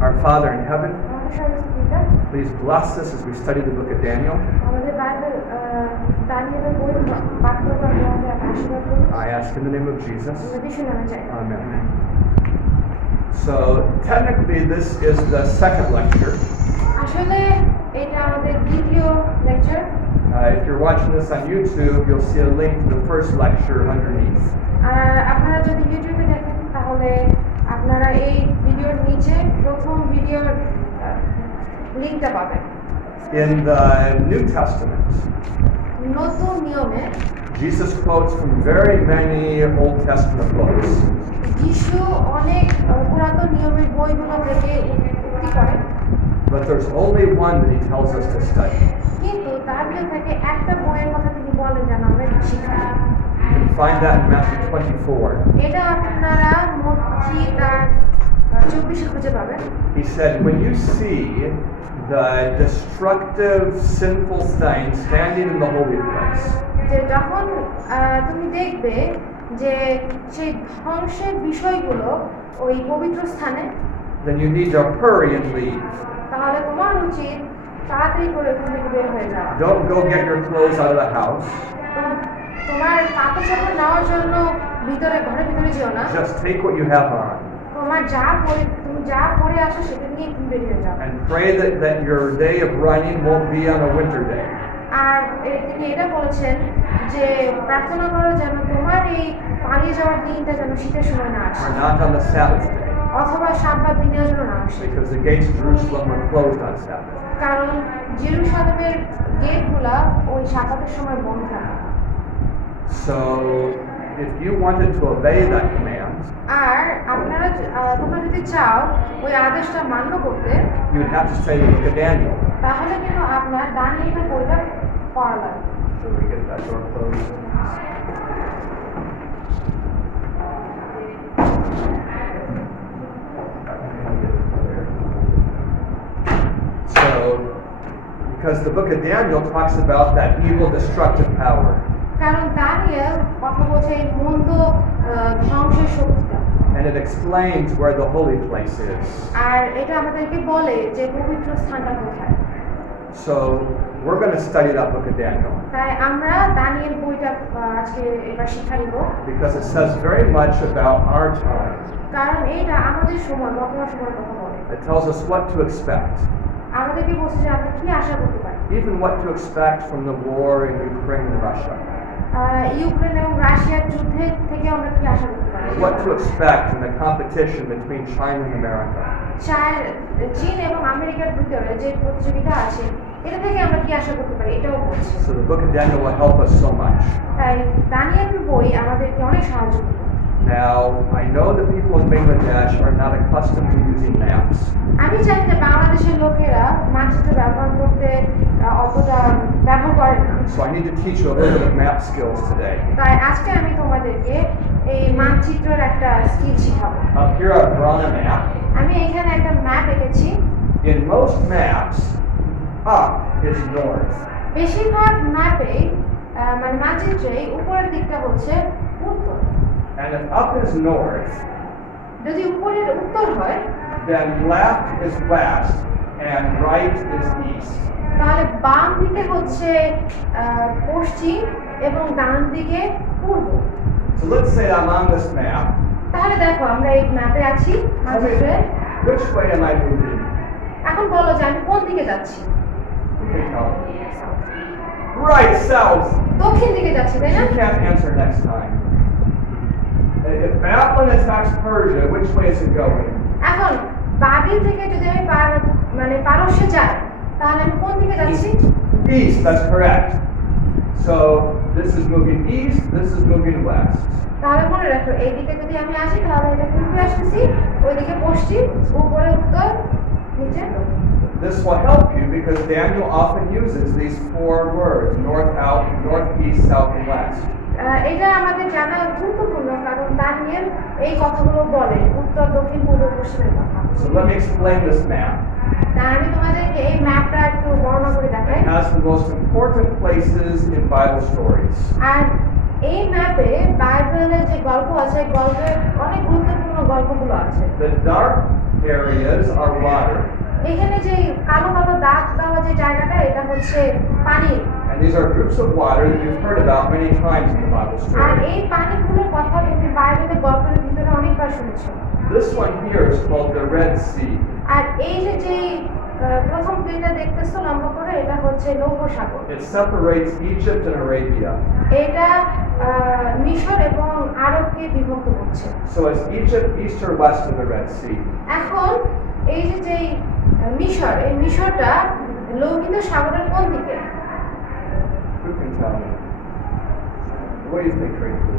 Our Father in heaven, আমাদের সর্বশক্ত পিতা, please bless us as we study the book of Daniel. আমাদের বাইবেল দানিয়েলের বই পাঠ করতে আমাদের আশীর্বাদ করুন। I ask in the name of Jesus. যিশুর নামে চাই। Amen. So, technically, this is the second lecture. আসলে এটা আমাদের দ্বিতীয় lecture. If you're watching this on YouTube, you'll see a link to the first lecture underneath. আপনারা যদি ইউটিউবে দেখেন তাহলে আপনারা এই ভিডিওর নিচে প্রথম ভিডিওর লিংকটা পাবেন। In the New Testament, নতুন নিয়মে Jesus quotes from very many Old Testament books. যিশু অনেক পুরাতন নিয়মের বইগুলো থেকে উক্তি করেন, But there's only one that he tells us to study. কিন্তু তার ভিতর থেকে একটা বইয়ের কথা তিনি বলেন যেন আমরা শিখি। You can find that in Matthew 24. এটা আপনারা মথি তার 24 খুঁজে পাবেন। He said, when you see the destructive, sinful thing standing in the holy place, যে যখন তুমি দেখবে যে সেই ধ্বংসের বিষয়গুলো ওই পবিত্র স্থানে, then you need to hurry and leave. তাহলে তোমার উচিত তাড়াতাড়ি করে ওখান থেকে বের হয়ে যাওয়া। Don't go get your clothes out of the house. তোমার কাপড় চাপড় নেওয়ার জন্য ঘরের ভিতরে যেও না। Just take what you have on. তুমি যা পরে আসো সেটা নিয়ে তুমি বের হয়ে যাও। And pray that your day of running won't be on a winter day. আর তিনি এটা বলেছেন যে প্রার্থনা করো যেন তোমার এই পালিয়ে যাওয়ার দিনটা যেন শীতের সময় না আসে, Or not on the Sabbath day. অথবা সাব্বাত দিনের জন্য না আসে। Because the gates of Jerusalem were closed on Sabbath. কারণ জেরুসালেমের গেটগুলা ওই সাব্বাতের সময় বন্ধ থাকে। So, if you wanted to obey that command, আর তোমরা যদি চাও ওই আদেশটা মান্য করতে, you would have to study the book of Daniel. তাহলে কিন্তু আপনার দানিয়েলের বইটা পড়া লাগবে। Should we get that door closed? So, because the book of Daniel talks about that evil, destructive power. কারণ দানিয়েল কথা বলছে এই মন্দ ধ্বংসের শক্তিটা। And it explains where the holy place is. আর এটা আমাদেরকে বলে যে পবিত্র স্থানটা কোথায়। So, we're going to study that book of Daniel. তাই আমরা দানিয়েল বইটা আজকে এবার শিক্ষা নিব। Because it says very much about our time. কারণ এটা আমাদের সময়, বর্তমান সময়ের কথা বলে। It tells us what to expect. আমাদেরকে বলছে যে আমরা কি আশা করতে পারি। Even what to expect from the war in Ukraine and Russia. Ukraine এবং রাশিয়ার যুদ্ধের থেকে আমরা কি আশা করতে পারি। What to expect in the competition between China and America. চীন এবং আমেরিকার ভিতরে যে প্রতিযোগিতা আছে এটা থেকে আমরা কি আশা করতে পারি এটাও বলছে। So the book of Daniel will help us so much. তাই দানিয়েলের বই আমাদেরকে অনেক সাহায্য করবে। Now, I know that people in Bangladesh are not accustomed to using maps. আমি জানি যে বাংলাদেশের লোকেরা মানচিত্র ব্যবহার করতে অতটা ব্যবহার করে না। So I need to teach you a little bit of map skills today. তাই আজকে আমি তোমাদেরকে এই মানচিত্রের একটা স্কিল শেখাবো। Up here I've drawn a map. আমি এখানে একটা ম্যাপ এঁকেছি। In most maps, up is north. বেশিরভাগ ম্যাপে মানে মানচিত্রে উপরের দিকটা হচ্ছে উত্তর। And if up is north, যদি উপরের উত্তর হয়, then left is west and right is east. তাহলে বাম দিকে হচ্ছে পশ্চিম এবং ডান দিকে পূর্ব। So let's say I'm on this map. তাহলে দেখো আমরা এই ম্যাপে আছি মানচিত্রে। Which way am I moving? এখন বলো যে আমি কোন দিকে যাচ্ছি। You can tell me. Right, south. দক্ষিণ দিকে যাচ্ছি, তাই না? You can't answer next time. If Babylon attacks Persia, which way is it going? এখন বাবিল থেকে যদি আমি পারস্যে যাই তাহলে আমি কোন দিকে যাচ্ছি? East, that's correct. So this is moving east, this is moving west. তাহলে মনে রাখো এই দিকে যদি আমি আসি তাহলে এটা পূর্বে আসতেছি, ওইদিকে পশ্চিম, উপরে উত্তর, নিচে দক্ষিণ। This will help you because Daniel often uses these four words: north, out, northeast, south, and west. এটা আমাদের জানা গুরুত্বপূর্ণ কারণ দানিয়েল এই কথাগুলো বলে উত্তর, দক্ষিণ, পূর্ব, পশ্চিমের কথা। So let me explain this map. তাই আমি তোমাদেরকে এই ম্যাপটা একটু বর্ণনা করে দেখাই। It has the most important places in Bible stories. আর এই ম্যাপে বাইবেলের যে গল্প আছে, গল্পের অনেক গুরুত্বপূর্ণ গল্পগুলো আছে। The dark areas are water. এখানে যে কালো কালো দাগ দেওয়া যে জায়গাটা এটা হচ্ছে পানি। And these are groups of water that you've heard about many times in the Bible আর story. এই পানিগুলোর কথা তুমি বাইবেলের গল্পের ভিতরে অনেকবার শুনেছো। This one here is called the Red Sea. আর এই যে প্রথম প্লেটটা দেখতেছো লম্বা করে এটা হচ্ছে লৌহ সাগর। It separates Egypt and Arabia. এটা মিশর এবং আরবকে বিভক্ত করছে। So is Egypt east or west of the Red Sea? এখন এই যে মিশর, এই মিশরটা লোহিত সাগরের কোন দিকে? Who can tell me? What do you think, Tracy?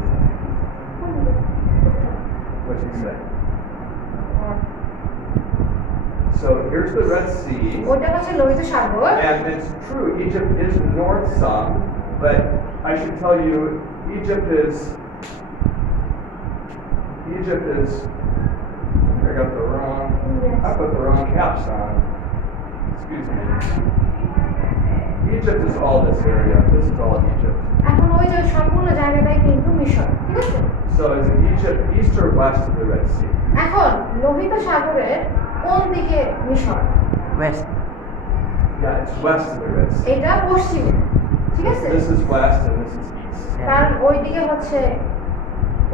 কোন দিকে? What'd she say? So here's the Red Sea. ওটা হচ্ছে লোহিত সাগর। And it's true, Egypt is north some, but I should tell you, Egypt is, I got the wrong, I put the wrong caps on. Excuse me. Egypt is all this area. This is all Egypt. এখন ওই যে সম্পূর্ণ জায়গাটাই কিন্তু মিশর, ঠিক আছে? So is Egypt east or west of the Red Sea? এখন লোহিত সাগরের কোন দিকে মিশর? West. Yeah, it's west of the Red Sea. এটা পশ্চিমে, ঠিক আছে? This is west and this is east. কারণ ওই দিকে হচ্ছে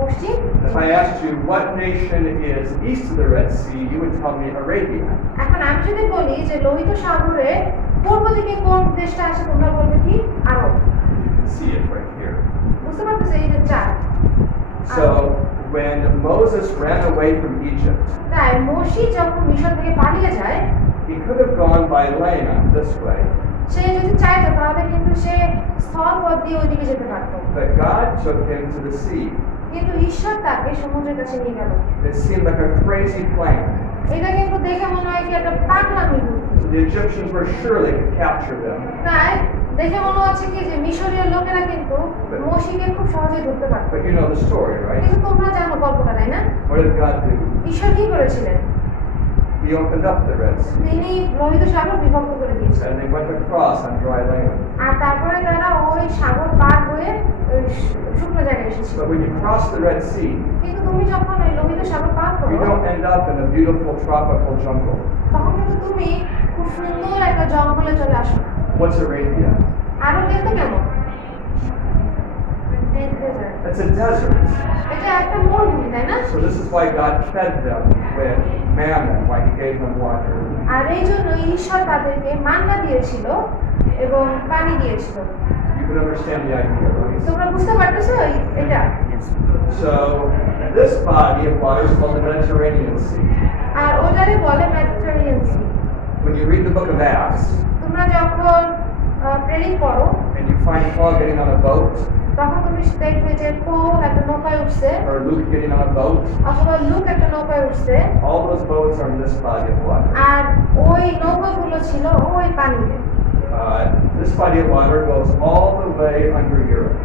পশ্চিম। If I asked you what nation is east of the Red Sea, you would tell me Arabia. এখন আমি যদি বলি যে লোহিত সাগরে পূর্ব দিকে কোন দেশটা আছে তোমরা বলবে কি? আরব। You can see it right here. বুঝতে পারতেছো এই যে চার। So when Moses ran away from Egypt, তাই মোশি যখন মিশর থেকে পালিয়ে যায়, he could have gone by land this way, সে যদি চাইতো তাহলে কিন্তু সে স্থলপথ দিয়ে ওইদিকে যেতে পারতো। but God took him to the sea. কিন্তু ঈশ্বর তাকে সমুদ্রের কাছে নিয়ে গেল। It seemed like a crazy plan. এটা কিন্তু দেখে মনে হয় কি একটা পাগলামি বুদ্ধি। The Egyptians were sure they could capture them, তাই দেখে মনে হচ্ছে কি যে মিশরীয় লোকেরা কিন্তু মোশিকে খুব সহজে ধরতে পারত। but you know the story, right? কিন্তু তোমরা জানো গল্পটা, তাই না? What did God do? ঈশ্বর কি করেছিলেন? He opened up the Red Sea, তিনি লোহিত সাগর বিভক্ত করে দিয়েছিলেন। and they went across on dry land. আর তারপরে তারা ওই সাগর পার হয়ে ওই শুকনো জায়গায় এসেছিল। But when you cross the Red Sea, কিন্তু তুমি যখন ওই লোহিত সাগর পার you করো don't end up in a beautiful tropical jungle. তখন কিন্তু তুমি খুব সুন্দর একটা জঙ্গলে চলে আসো না। What's Arabia? আরো দেখতে কেমন? It's a desert. এটা একটা মরুভূমি, তাই না? So this is why God fed them with manna, why He gave them water. আর এই জন্য ঈশ্বর তাদেরকে মান্না দিয়েছিল এবং পানি দিয়েছিল। You can understand the idea, right? তোমরা বুঝতে পারতেছো এটা? Yes. So this body of water is called the Mediterranean Sea. আর ওটারে বলে Mediterranean C. When you read the book of Acts তোমরা যখন প্রেরিত পড়ো and you find Paul getting on a boat তখন তুমি দেখবে যে পৌল একটা নৌকায় উঠছে or Luke getting on a boat, অথবা লুক একটা নৌকায় উঠছে, all those boats are in this body of water. আর ওই নৌকাগুলো ছিল ওই পানিতে। This body of water goes all the way under Europe.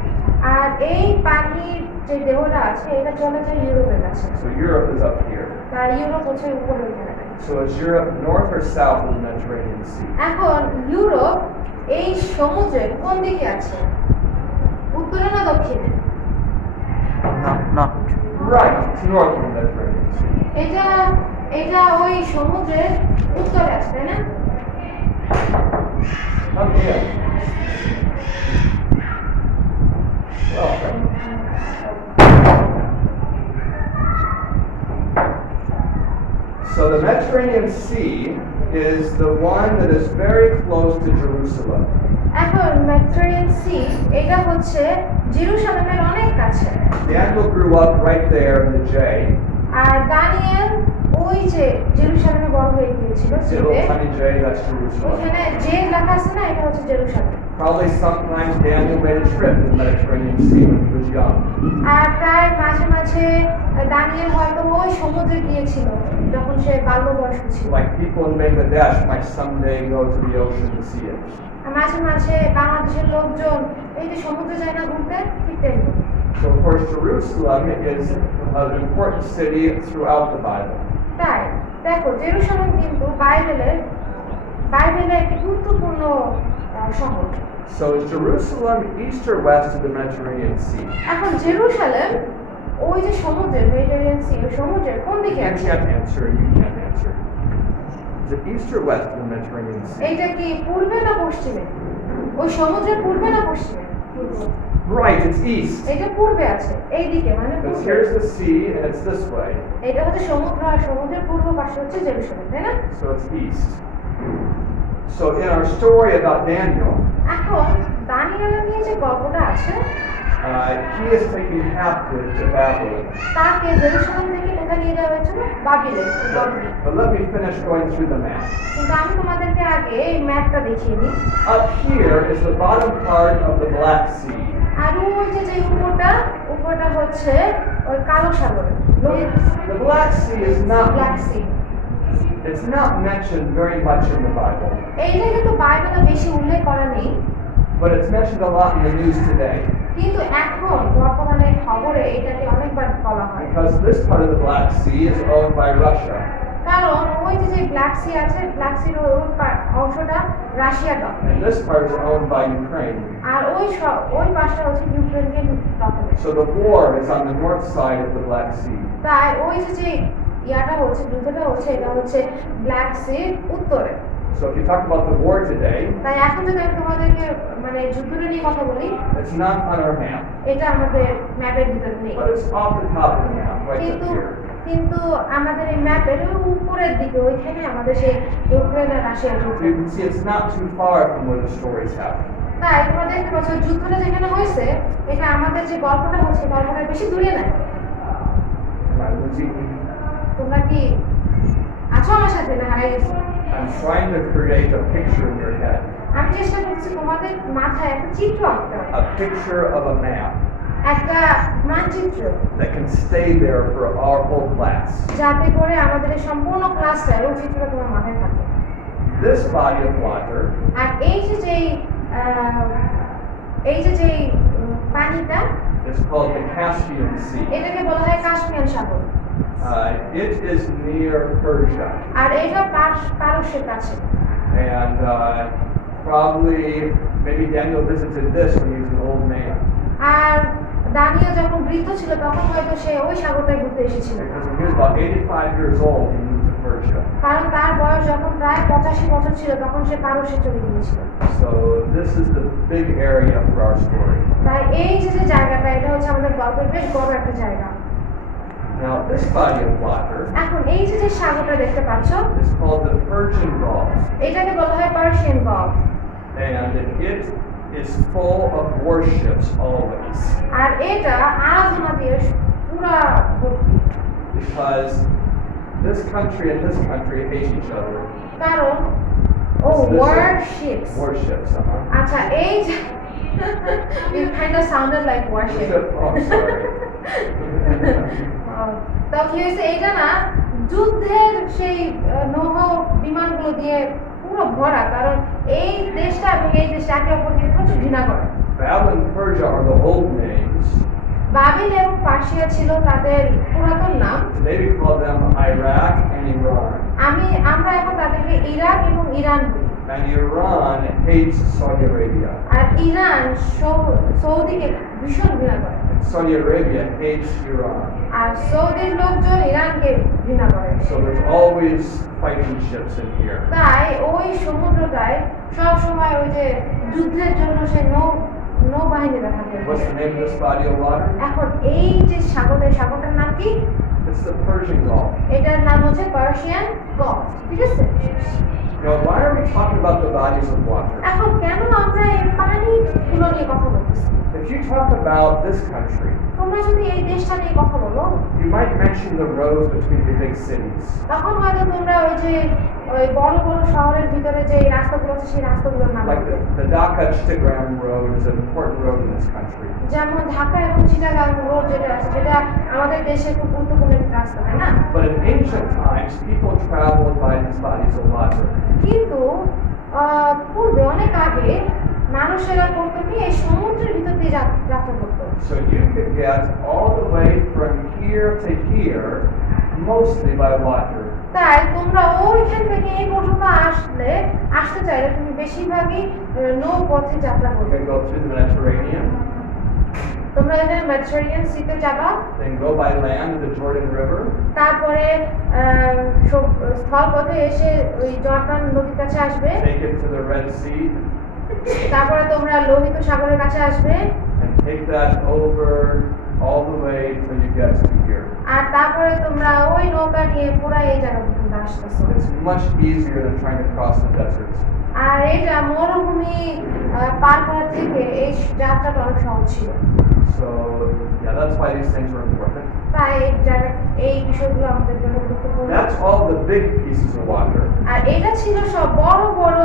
আর এই পানির যে দেহটা আছে এটা চলে যায় ইউরোপের কাছে। So Europe is up here. তার ইউরোপ হচ্ছে উপরে ওই জায়গাটায়। So is Europe north or south of the Mediterranean Sea? এখন ইউরোপ এই সমুদ্রের কোন দিকে আছে? উত্তরে না দক্ষিণে? Not. Right, it's north of the Mediterranean Sea. এটা ওই সমুদ্রের উত্তরে আছে, তাই না? Come in. Welcome. So the Mediterranean Sea is the one that is very close to Jerusalem. এখন মেডিটেরিয়ান সি এটা হচ্ছে জেরুসালেমের অনেক কাছে। Daniel grew up right there in the J. আর দানিয়েল ওই যে জেরুসালেমে বড় হয়ে গিয়েছিল See a little সেটা tiny J, that's Jerusalem. ওখানে যে লেখা আছে না এটা হচ্ছে Jerusalem. Probably sometimes Daniel made a trip to the Mediterranean Sea when he was young. আর প্রায় মাঝে মাঝে দানিয়েল হয়তো ওই সমুদ্রে গিয়েছিল যখন সে বাল্য বয়স্ক ছিল। Like people in Bangladesh might someday go to the ocean to see it. আর মাঝে মাঝে বাংলাদেশের লোকজন এই যে সমুদ্রে যায় না ঘুরতে, ঠিক তেমনি। So of course Jerusalem is an important city throughout the Bible. তাই দেখো জেরুসালেম কিন্তু বাইবেলের একটি গুরুত্বপূর্ণ শহর। So is Jerusalem east or west of the Mediterranean Sea? এখন জেরুসালেম ওই যে সমুদ্রের মেডিটেরিয়ান সি ওই সমুদ্রের কোন দিকে You আছে? can't answer, you can't answer. it east or west of the Mediterranean Sea? এইটা কি পূর্বে না পশ্চিমে? ওই সমুদ্রের পূর্বে না পশ্চিমে? পূর্ব। Right, it's east. এটা পূর্বে আছে, এই দিকে মানে Because পূর্বে। here's the sea and it's this way. এটা হচ্ছে সমুদ্র আর সমুদ্রের পূর্ব পাশে হচ্ছে জেরুসালেম, তাই না? So it's east. So in our story about Daniel, এখন দানিয়েলের নিয়ে যে গল্পটা আছে, he is taken captive to Babylon. তাকে জেরুসালেম থেকে কোথায় নিয়ে যাওয়া হয়েছিল? বাবিলে। But let me finish going through the map. কিন্তু আমি তোমাদেরকে আগে এই ম্যাপটা দেখিয়ে দিই। Up here is the bottom part of the Black Sea. আর ওই যে উপরটা হচ্ছে ওই কালো সাগর, The Black Sea is black not, sea. it's not mentioned very much in the Bible, এইটা কিন্তু বাইবেলে বেশি উল্লেখ করা নেই, but it's mentioned a lot in the news today. কিন্তু এখন বর্তমানে খবরে এটাকে অনেকবার বলা হয়। Because this part of the Black Sea is owned by Russia. কারণ ওই যে ব্ল্যাক সি আছে, ব্ল্যাক সির অংশটা রাশিয়ার দখলে, And this part is owned by Ukraine. আর ওই পাশটা হচ্ছে ইউক্রেনের দখলে। So the war is on the north side of the Black Sea. তাই ওই যে ইয়াটা হচ্ছে, যুদ্ধটা হচ্ছে, এটা হচ্ছে ব্ল্যাক সির উত্তরে। So if you talk about the war today, তাই এখন যদি আমি তোমাদেরকে মানে যুদ্ধটা নিয়ে কথা বলি, it's not on our map, এটা আমাদের ম্যাপের ভিতরে নেই, but it's off the top of the map, right up কিন্তু here. কিন্তু আমাদের এই ম্যাপের উপরের দিকে ওইখানে আমাদের সেই ইউক্রেন আর রাশিয়ার যুদ্ধ। You can see it's not too far from where the stories happen. তাই তোমরা দেখতে পাচ্ছ যুদ্ধটা যেখানে হয়েছে, এটা আমাদের যে গল্পটা হচ্ছে গল্পটা বেশি দূরে নাই। Am I losing you? তোমরা কি আছো আমার সাথে না হারাই গেছো? I'm trying to create a picture in your head, আমি চেষ্টা করছি তোমাদের মাথায় একটা চিত্র আঁকতে হবে, a picture of a map একটা মানচিত্র, that can stay there for our whole class. যাতে করে আমাদের এই সম্পূর্ণ ক্লাসটা ওই চিত্রটা তোমার মাথায় থাকে। This body of water আর এই যে পানিটা, is called the Caspian Sea. এটাকে বলা হয় কাশ্মীর সাগর, It is near Persia, আর এটা পারস্যের কাছে। and probably maybe Daniel visited this when he was an old man, আর দানিয়েল যখন বৃদ্ধ ছিল তখন হয়তো সে ওই সাগরটায় ঘুরতে এসেছিল, because when he was about 85 years old, he moved to Persia. কারণ তার বয়স যখন প্রায় 85 বছর ছিল তখন সে পারস্যে চলে গিয়েছিল। So this is the big area for our story. তাই এই যে জায়গাটা, এটা হচ্ছে আমাদের গল্পের বেশ বড় একটা জায়গা। Now this body of water এখন এই যে সাগরটা দেখতে পাচ্ছ, is called the Persian Gulf, এটাকে বলা হয় Persian golf, and it is full of warships always, আর এটা আরাধনা দিয়ে পুরা ভর্তি। because this country and this country hate each other. কারণ warships, Warships, আচ্ছা এই যে it kind of sounded like worship. Oh, I'm sorry. তো কি হয়েছে, এটা না যুদ্ধের সেই নৌহ বিমানগুলো দিয়ে পুরো ভরা, কারণ এই দেশটা এবং এই দেশটা একে অপরকে প্রচুর ঘৃণা করে। Babylon and Persia are the old names. বাবিল এবং পার্সিয়া ছিল তাদের পুরাতন নাম। Today we call them Iraq and Iran. আমরা এখন তাদেরকে ইরাক এবং ইরান বলি। And Iran hates Saudi Arabia. আর ইরান সৌদিকে ভীষণ ঘৃণা করে। Saudi Arabia hates Iran. আর সৌদির লোকজন ইরানকে ঘৃণা করে। So there's always fighting ships in here. তাই ওই সমুদ্রটায় সব সময় ওই যে যুদ্ধের জন্য সেই নৌবাহিনীরা থাকে। What's the name of this body of water? এখন এই যে সাগরটার নাম কি? It's the Persian Gulf. এটার নাম হচ্ছে পার্সিয়ান গলফ, ঠিক আছে? Now, why are we talking about the bodies of water? এখন কেন আমরা এই পানিগুলো নিয়ে কথা বলতেছি? If you talk about this country, তোমরা যদি এই দেশটা নিয়ে কথা বলো, you might mention the roads between the big cities. তখন হয়তো তোমরা ওই বড় শহরের ভিতরে যে রাস্তাগুলো আছে সেই রাস্তাগুলোর নাম Like বলবে। the Dhaka-Chittagong road is an important road in this country. যেমন ঢাকা এবং চিটাগাং রোড যেটা আছে, যেটা আমাদের দেশে খুব গুরুত্বপূর্ণ একটা রাস্তা, তাই না? But in ancient times, people traveled by these bodies of water. কিন্তু পূর্বে অনেক আগে মানুষেরা করতো কি, এই সমুদ্রের ভিতর দিয়ে যাত্রা করতো। So you could get all the way from here to here, mostly by water. তাই তোমরা ওইখান থেকে এই পর্যন্ত আসতে চাইলে তুমি বেশিরভাগই নৌপথে যাত্রা You করবে। can go through the Mediterranean, তোমরা এখানে মেডিটেরিয়ান সিতে যাবা, then go by land to the Jordan River, তারপরে স্থলপথে এসে ওই জর্দান নদীর কাছে আসবে, take it to the Red Sea, তারপরে তোমরা লোহিত সাগরের কাছে আসবে, and take that over all the way till you get to here. আর তারপরে তোমরা ওই নৌকা নিয়ে পুরো এই জায়গা পর্যন্ত আসতেছো। It's much easier than trying to cross the desert. আর এটা মরুভূমি পার করার থেকে এই যাত্রাটা অনেক সহজ ছিল। So, yeah, that's why these things are important. তাই এই বিষয়গুলো আমাদের জন্য গুরুত্বপূর্ণ। That's all the big pieces of water. আর এটা ছিল সব বড় বড়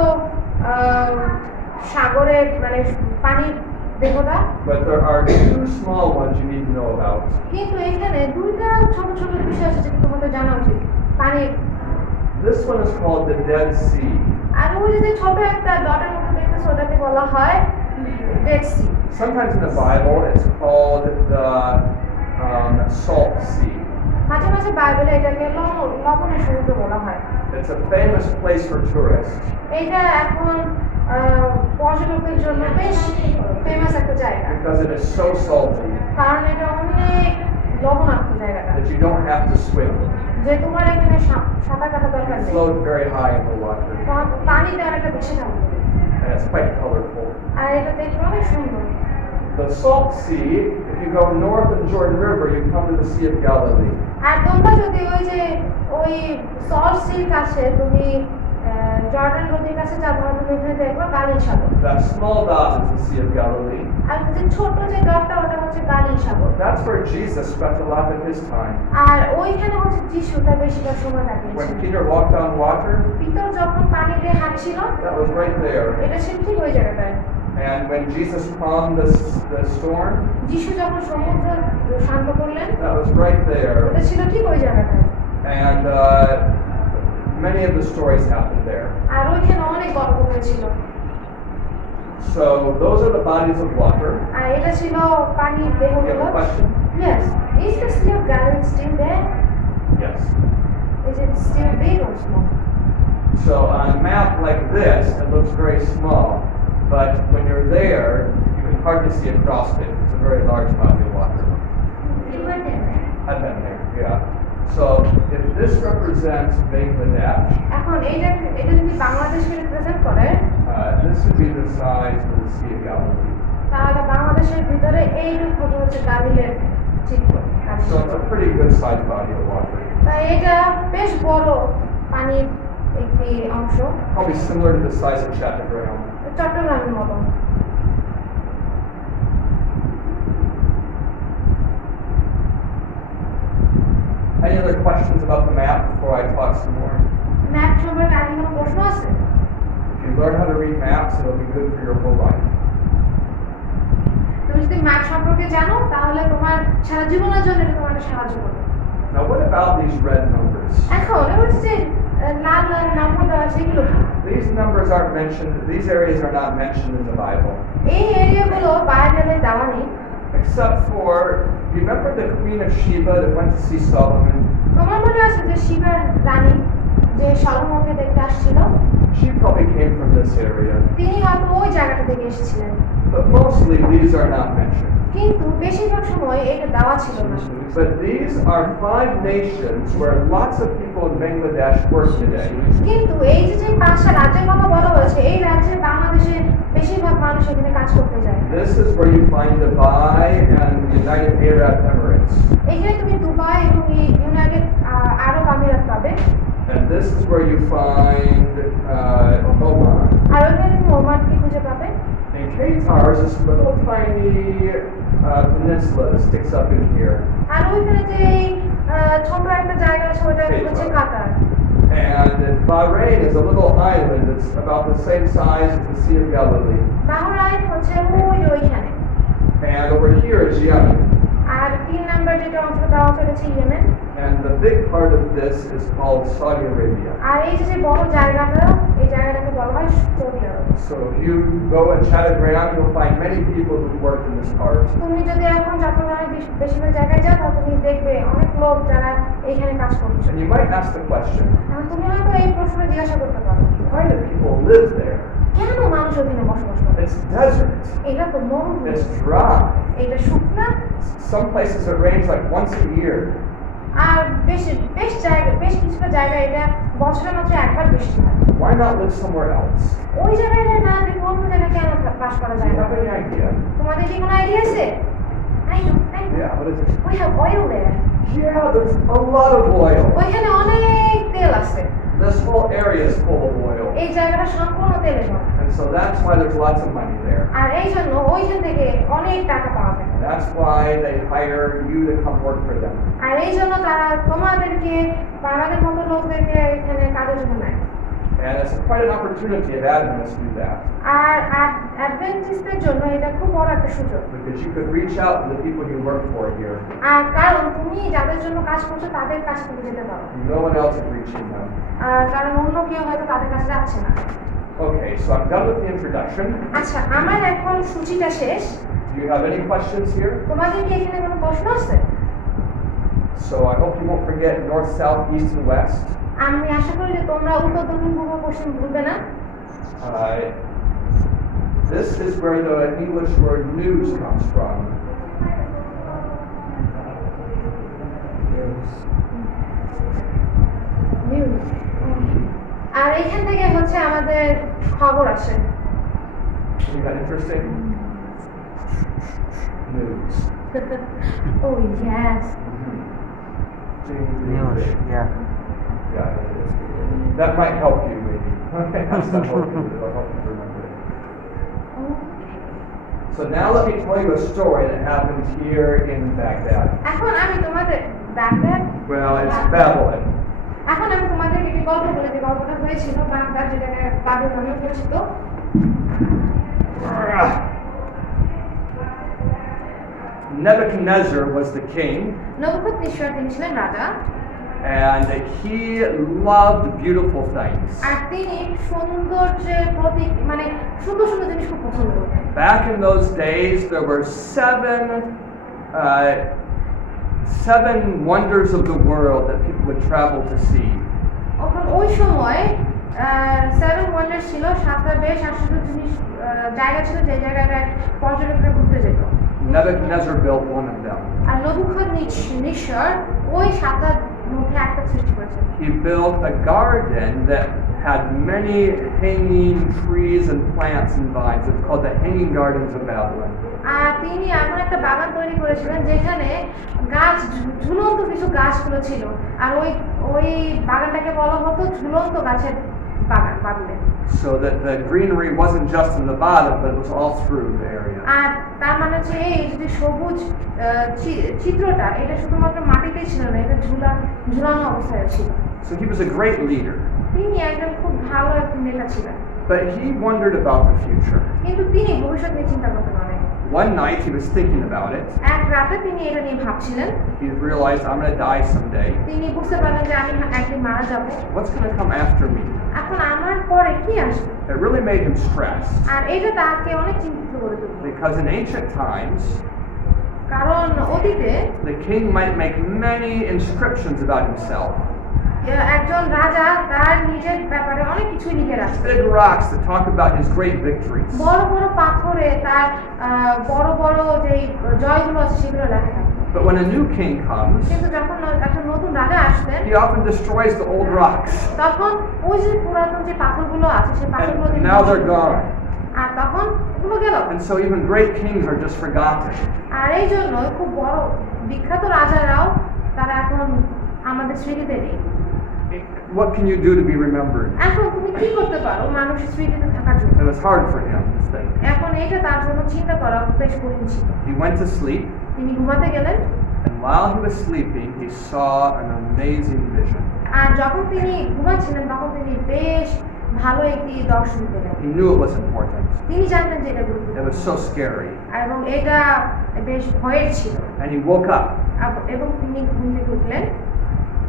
সাগরের মানে পানির দেহটা, But there are two small ones you need to know about. কিন্তু এখানে দুইটা ছোট ছোট বিষয় আছে যেটা তোমাদের জানা উচিত। পানির This one is called the Dead Sea. আর ওই যে ছোট একটা ডটের মতো দেখতেছো ওটাকে বলা হয় Dead Sea. Sometimes in the Bible it's called the Salt Sea. মাঝে মাঝে বাইবেলে এটাকে লবণের সমুদ্র বলা হয়। It's a famous place for tourists. এটা এখন পর্যটকদের জন্য বেশ ফেমাস একটা জায়গা, Because it is so salty কারণ এটা অনেক লবণাক্ত জায়গাটা, that you don't have to swim. যে তোমার এখানে সাঁতার কাটা দরকার It নেই, flows very high in the water, তোমার পানিতে অনেকটা বেশি থাকবে, and it's quite colorful. আর এটা দেখতে অনেক সুন্দর। The Salt Sea, if you go north of Jordan River, you come to the Sea of Galilee. আর তোমরা যদি ওই সল্ট সির কাছে তুমি জর্ডান নদীর কাছে যাও, তোমরা তুমি এখানে দেখবে গালিল সাগর, That small dot is the Sea of Galilee. আর যে ছোট যে ডটটা ওটা হচ্ছে গালিল সাগর। That's where Jesus spent a lot of his time. আর ওইখানে হচ্ছে যিশু তার বেশিরভাগ সময় When কাটিয়েছেন। Peter walked on water, Peter যখন পানি দিয়ে হাঁটছিল, that was right there. এটা ছিল ঠিক ওই জায়গাটায়। And when Jesus calmed the storm, যিশু যখন সমুদ্র শান্ত করলেন, that was right there. ওটা ছিল ঠিক ওই জায়গাটায়। And many of the stories happened there. আর ওইখানে অনেক গল্প হয়েছিল। So those are the bodies of water. আর এটা ছিল পানির You have দেহগুলো। a question? Yes. Is the Sea of Galilee still there? Yes. Is it still big or small? So on a map like this, it looks very small. But when you're there, you can hardly see across it. It's a very large body of water. You were there, right? I've been there, yeah. So if this represents Bangladesh, এখন এটা যদি বাংলাদেশকে রিপ্রেজেন্ট করে, this would be the size of the Sea of Galilee. তাহলে বাংলাদেশের ভিতরে এইটুকু হবে হচ্ছে গালিলের চিত্র। So it's a pretty good sized body of water. তাই এটা বেশ বড় পানির একটি অংশ, Probably similar to the size of Chattogram. চট্টগ্রামের মতো। Any other questions about the map before I talk some more? Map সম্পর্কে আর কোনো প্রশ্ন আছে? If you learn how to read maps, it'll be good for your whole life. তুমি যদি ম্যাপ সম্পর্কে জানো তাহলে তোমার সারা জীবনের জন্য এটা তোমার সাহায্য করবে। Now what about these red numbers? এখন এবার যে লাল লাল নম্বর দেওয়া আছে এগুলো কি? These numbers aren't mentioned, these areas are not mentioned in the Bible. এই এরিয়াগুলো বাইবেলে দেওয়া নেই, Except for, you remember the Queen of Sheba that went to see Solomon? তোমার মনে আছে যে শিবার রানী যে সলোমনকে দেখতে আসছিল, She probably came from this area. তিনি হয়তো ওই জায়গাটা থেকে এসেছিলেন, But mostly these are not mentioned. কিন্তু বেশিরভাগ সময় এটা দেওয়া ছিল না। But these are 5 nations where lots of people in Bangladesh work today. কিন্তু এই যে পাঁচটা রাজ্যের কথা বলা হয়েছে, এই রাজ্যে বাংলাদেশের বেশিরভাগ মানুষ এখানে কাজ করতে যায়। This is where you find Dubai and the United Arab Emirates. এখানে তুমি দুবাই এবং ইউনাইটেড আরব আমিরাত পাবে, And this is where you find Oman. আর ওখানে তুমি ওমানকে খুঁজে পাবে। And Qatar is this little tiny peninsula that sticks up in here. আর ওইখানে যে ছোট একটা জায়গা আছে ওটা হচ্ছে কাতার। And Bahrain is a little island that's about the same size as the Sea of Galilee. Bahrain হচ্ছে ওইখানে। And over here is Yemen. আর 3 নাম্বার যেটা অংশ দেওয়া আছে হচ্ছে Yemen. And the big part of this is called Saudi Arabia. আর এই যে বড় জায়গাটা, এই জায়গাটাকে বলা হয় সৌদি আরব। So if you go at Chattogram, you'll find many people who worked in this part. তুমি যদি এখন চট্টগ্রামের বেশিরভাগ জায়গায় যাও তাহলে তুমি দেখবে অনেক লোক যারা এইখানে কাজ করছে। And you might ask the question, এখন তুমি হয়তো এই প্রশ্ন জিজ্ঞাসা করতে পারো, why do people live there? কেন মানুষ ওখানে বসবাস করে? It's desert. এটা তো মরুভূমি, It's dry. এটা শুকনা Some places it rains like once a year. আর বেশ কিছুটা জায়গায় এটা বছরে মাত্র একবার বৃষ্টি হয় Why not live somewhere else? ওই জায়গায় না দেখে অন্য জায়গায় কেন বাস করা Do যায় you না have any idea? তোমাদের কি কোনো আইডিয়া আছে I know. Yeah, what is it? We have oil there. Yeah, there's a lot of oil. ওইখানে অনেক তেল আছে This whole area is full of oil. এই জায়গাটা সম্পূর্ণ তেলে ভরা And so that's why there's lots of money there. আর এই জন্য ওইখান থেকে অনেক টাকা পাওয়া যায় And that's why they hire you to come work for them. আর এই জন্য তারা তোমাদেরকে বা আমাদের মতো লোকদেরকে এখানে কাজের জন্য নেয় And it's quite an opportunity if Adventists do that. আর অ্যাডভেন্টিস্টদের জন্য এটা খুব বড় একটা সুযোগ Because you could reach out to the people you work for here. আর কারণ তুমি যাদের জন্য কাজ করছো তাদের কাছে তুমি যেতে পারো No one else is reaching them. কারণ অন্য কেউ হয়তো তাদের কাছে যাচ্ছে না Okay, so I'm done with the introduction. আচ্ছা আমার এখন সূচিটা শেষ Do you have any questions here? তোমাদের কি এখানে কোনো প্রশ্ন আছে So I hope you won't forget north, south, east, and west. আমি আশা করি যে তোমরা উত্তর দক্ষিণ পূর্ব পশ্চিম ভুলবে না This is where the English word news comes from. News. আর এখান থেকে হচ্ছে আমাদের খবর আসে Isn't that interesting? News. Oh yes. News, yeah. Yeah, that might help you maybe. That's not help you, it'll help you remember it. So now let me tell you a story that happened here in Baghdad. এখন আমি তোমাদের Baghdad Well, it's Babylon. এখন আমি তোমাদের একটি গল্প বলে যে গল্পটা হয়েছিল বাগদাদ যেটাকে বাবিলনে পরিচিত Nebuchadnezzar was the king, নবুকদনেছর তিনি ছিলেন রাজা and he loved beautiful things. আর তিনি সৌন্দর্যের প্রতীক মানে সুন্দর সুন্দর জিনিস খুব পছন্দ করতেন Back in those days, there were seven wonders of the world that people would travel to see. এখন ওই সময় সেভেন ওয়ান্ডার ছিল সাতটা বেশ আশ্চর্য জিনিস জায়গা ছিল যে জায়গাটা পর্যটকরা ঘুরতে যেত Nebuchadnezzar built one of them. আর নবুকদনেছর ওই সাতটার মধ্যে একটা সৃষ্টি করেছেন He built a garden that had many hanging trees and plants and vines. It's called the Hanging Gardens of Babylon. আর তিনি এমন একটা বাগান তৈরি করেছিলেন যেখানে গাছ ঝুলন্ত কিছু গাছগুলো ছিল আর ওই বাগানটাকে বলা হতো ঝুলন্ত গাছের বাগান বাবলেন So that the greenery wasn't just in the bottom, but it was all through the area. আর তার মানে হচ্ছে এই যে সবুজ চিত্রটা এটা শুধুমাত্র মাটিতেই ছিল না এটা ঝুলানো অবস্থায় ছিল So he was a great leader. তিনি একজন খুব ভালো একজন নেতা ছিলেন But he wondered about the future. কিন্তু তিনি ভবিষ্যৎ নিয়ে চিন্তা করতেন অনেক One night he was thinking about it. এক রাতে তিনি এটা নিয়ে ভাবছিলেন He realized, I'm going to die someday. তিনি বুঝতে পারলেন যে আমি একদিন মারা যাব What's going to come after me? এখন আমার পরে কি আসবে It really made him stressed. আর এটা তাকে অনেক চিন্তিত করে তুলল Because in ancient times, কারণ অতীতে the king might make many inscriptions about himself. একজন রাজা তার নিজের ব্যাপারে অনেক কিছুই লিখে রাখতেন Big rocks that talk about his great victories. বড় বড় পাথরে তার বড় বড় যে জয়গুলো আছে সেগুলো লেখা থাকে But when a new king comes, কিন্তু যখন একটা নতুন রাজা আসতেন he often destroys the old rocks. তখন ওই যে পুরাতন যে পাথরগুলো আছে সেই পাথরগুলো And তিনি now নষ্ট they're করে gone. দেন। আর তখন ওগুলো গেল And so even great kings are just forgotten. আর এই জন্য খুব বড় বিখ্যাত রাজারাও তারা এখন আমাদের স্মৃতিতে নেই What can you do to be remembered? এখন তুমি কি করতে পারো মানুষের স্মৃতিতে থাকার জন্য It was hard for him to think. এখন এটা তার জন্য চিন্তা করা বেশ কঠিন ছিল He went to sleep, তিনি ঘুমাতে গেলেন and while he was sleeping, he saw an amazing vision. আর যখন তিনি ঘুমাচ্ছিলেন তখন তিনি বেশ ভালো একটি দর্শন পেলেন He knew it was important. তিনি জানতেন যে এটা It গুরুত্বপূর্ণ was so scary. এবং এটা বেশ ভয়ের ছিল And he woke up, এবং তিনি ঘুম থেকে উঠলেন